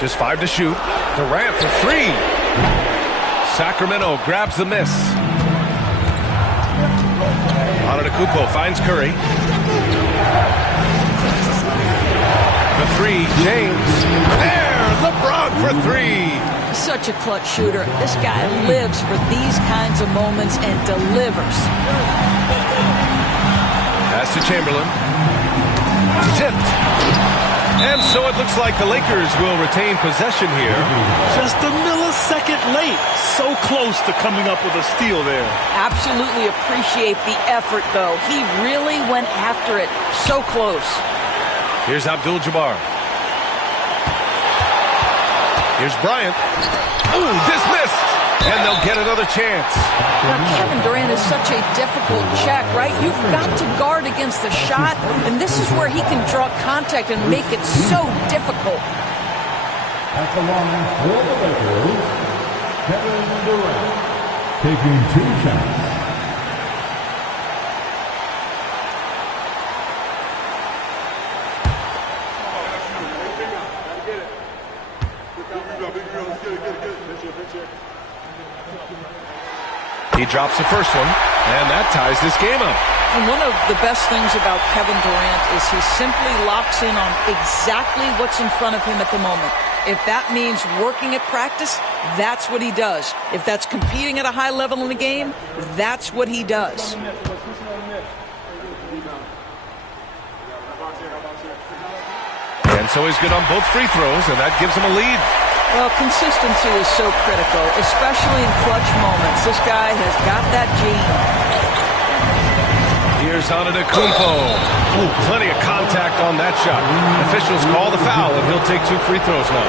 Just 5 to shoot. Durant for 3. Sacramento grabs the miss. Antetokounmpo finds Curry. The 3, James. There, LeBron for 3. Such a clutch shooter. This guy lives for these kinds of moments and delivers. Pass to Chamberlain. Tipped. And so it looks like the Lakers will retain possession here. Just a millisecond late. So close to coming up with a steal there. Absolutely appreciate the effort, though. He really went after it. So close. Here's Abdul-Jabbar. Here's Bryant. Ooh, dismissed. And they'll get another chance. Now, Kevin Durant is such a difficult check, right? You've got to guard against the shot, and this is where he can draw contact and make it so difficult. At the line for the Lakers, Kevin Durant taking 2 shots. He drops the first one, and that ties this game up. And one of the best things about Kevin Durant is he simply locks in on exactly what's in front of him at the moment. If that means working at practice, that's what he does. If that's competing at a high level in the game, that's what he does. And so he's good on both free throws, and that gives him a lead. Well, consistency is so critical, especially in clutch moments. This guy has got that gene. Here's Antetokounmpo. Ooh, plenty of contact on that shot. Officials call the foul, and he'll take 2 free throws now.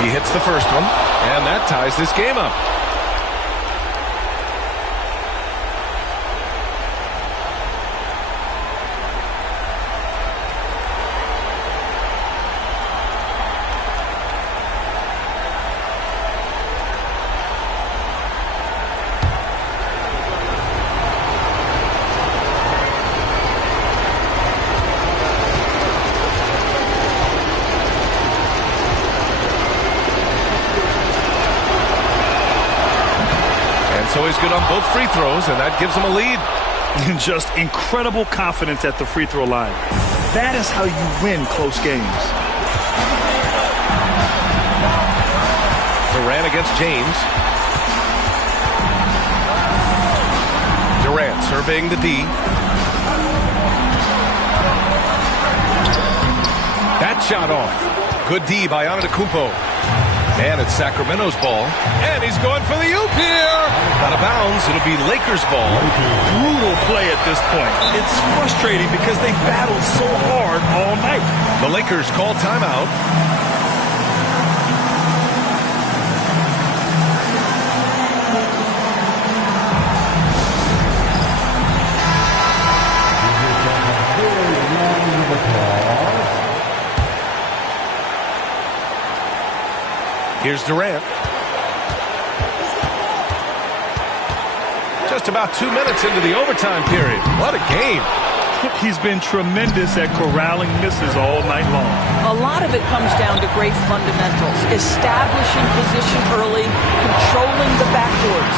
He hits the first one, and that ties this game up. always good on both free throws, and that gives him a lead. Just incredible confidence at the free throw line. That is how you win close games. Durant against James. Durant surveying the D. That shot off. Good D by Antetokounmpo. And it's Sacramento's ball. And he's going for the oop here. Out of bounds. It'll be Lakers' ball. Brutal play at this point. It's frustrating because they battled so hard all night. The Lakers call timeout. Here's Durant. Just about 2 minutes into the overtime period. What a game. He's been tremendous at corralling misses all night long. A lot of it comes down to great fundamentals. Establishing position early, controlling the backboards.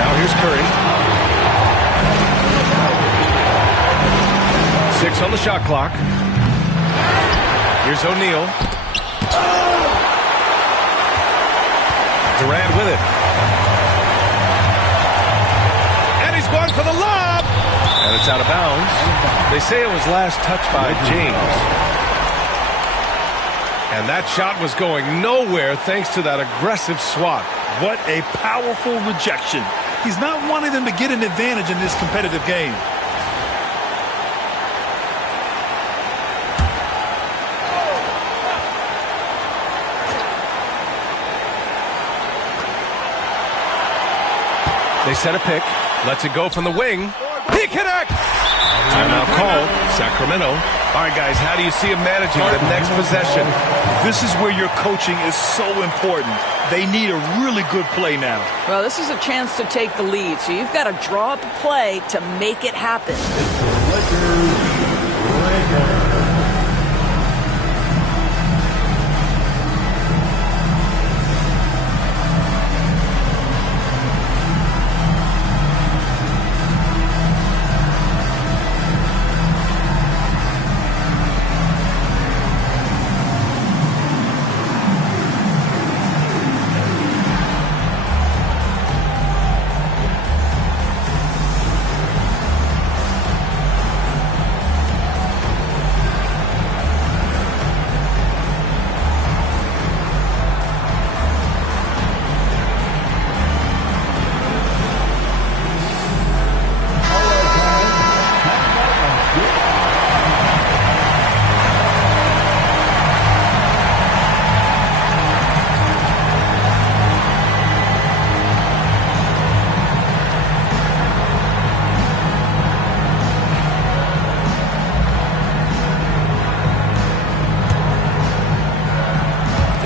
Now here's Curry. 6 on the shot clock. Here's O'Neal. Durant with it. And he's going for the lob. And it's out of bounds. They say it was last touched by James. And that shot was going nowhere thanks to that aggressive swat. What a powerful rejection. He's not wanting them to get an advantage in this competitive game. They set a pick. Lets it go from the wing. He connects! Timeout called. Sacramento. All right, guys, how do you see him managing the next possession? This is where your coaching is so important. They need a really good play now. Well, this is a chance to take the lead, so you've got to draw up a play to make it happen.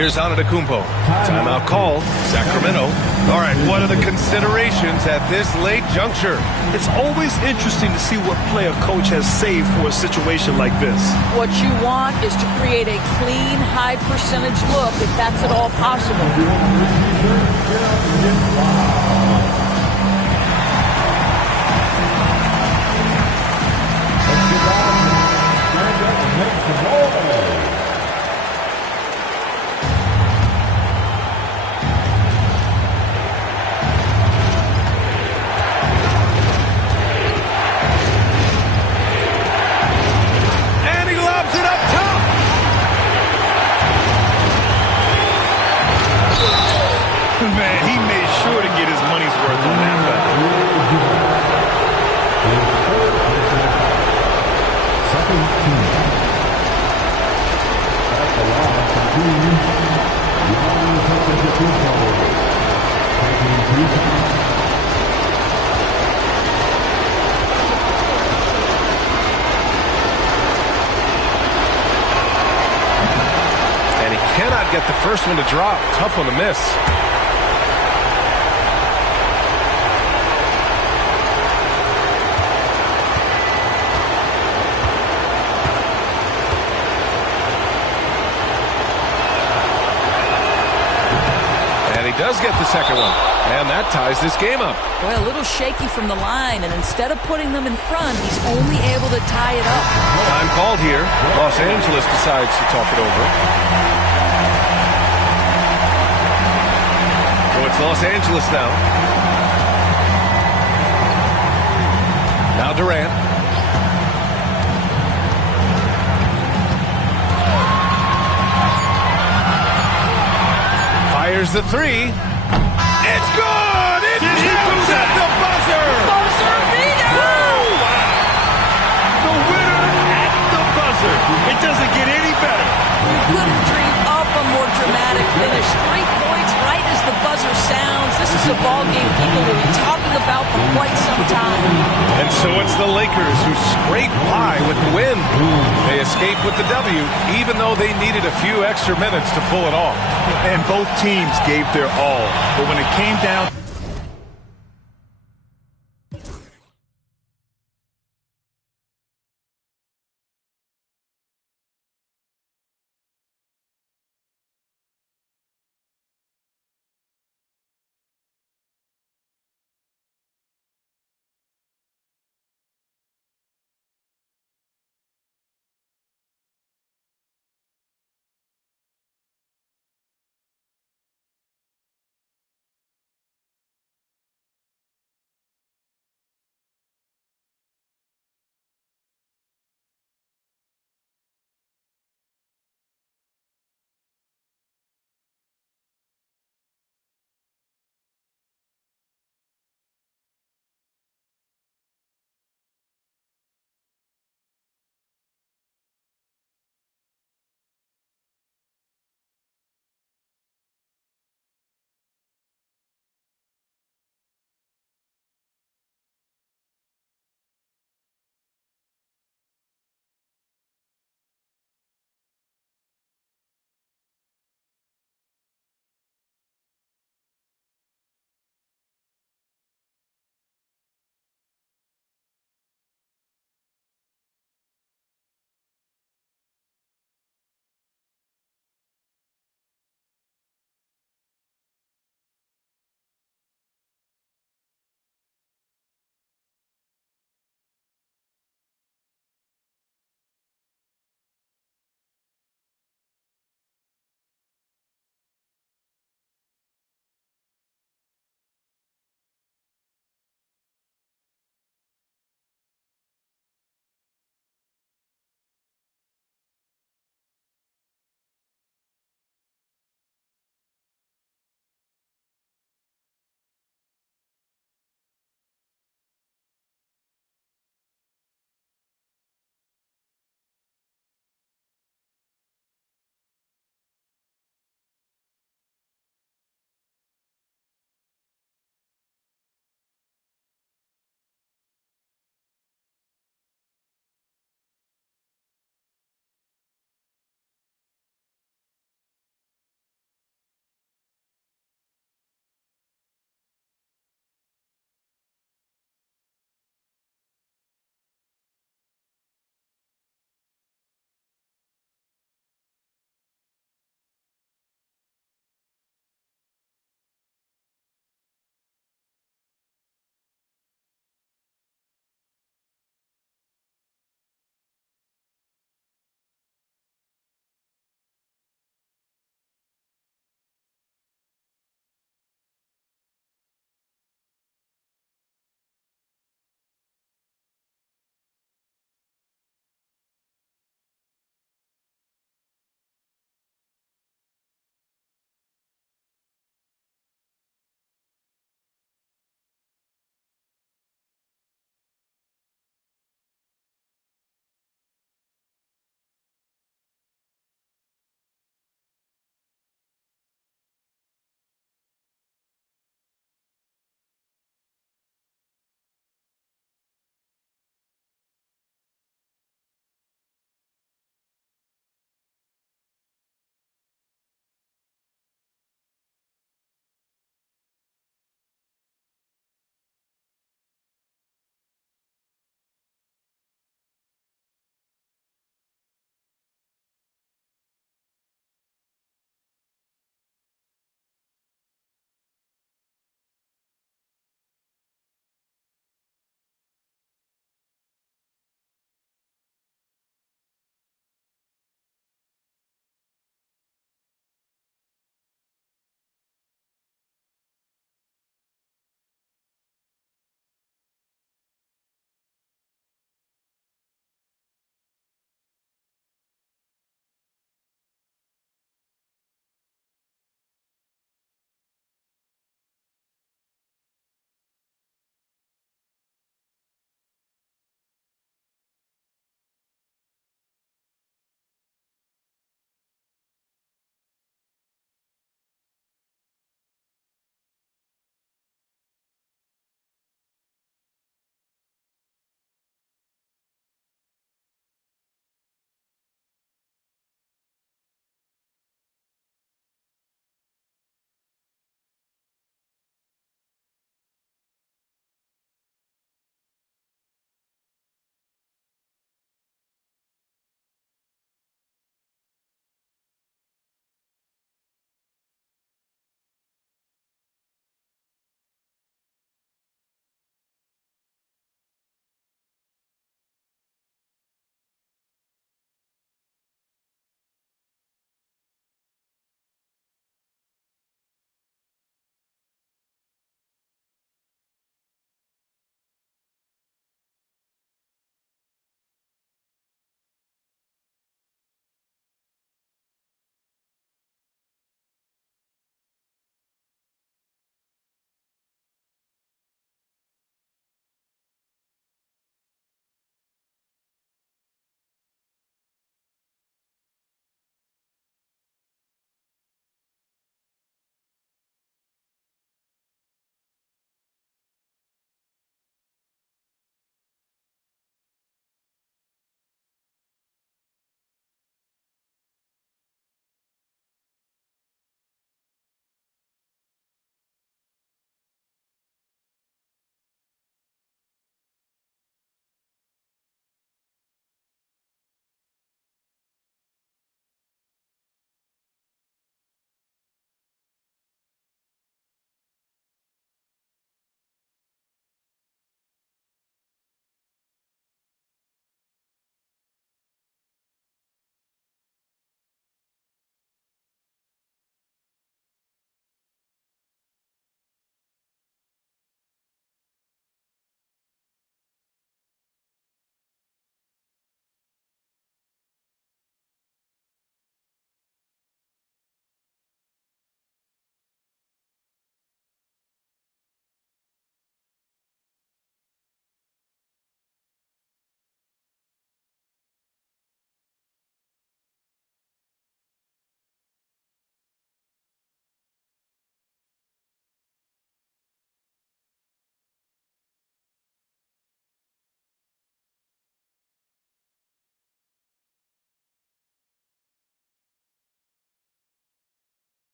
Here's Antetokounmpo. Timeout called. Sacramento. All right, what are the considerations at this late juncture? It's always interesting to see what play a coach has saved for a situation like this. What you want is to create a clean, high-percentage look, if that's at all possible. Man, he made sure to get his money's worth on that And he cannot get the first one to drop. Tough one to miss. does get the second one, and that ties this game up. Boy, a little shaky from the line, and instead of putting them in front, he's only able to tie it up. Time called here. Los Angeles decides to talk it over. So it's Los Angeles now. Now Durant. Fires the three. It's good! It comes at the buzzer! Buzzer beater! Wow! The winner at the buzzer. It doesn't get any better. You couldn't dream up a more dramatic finish. 3 points right as the buzzer sounds. This is a ball game people will be talking about for quite some time. And so it's the Lakers who scrape by with the win. They escape with the W, even though they needed a few extra minutes to pull it off. And both teams gave their all. But when it came down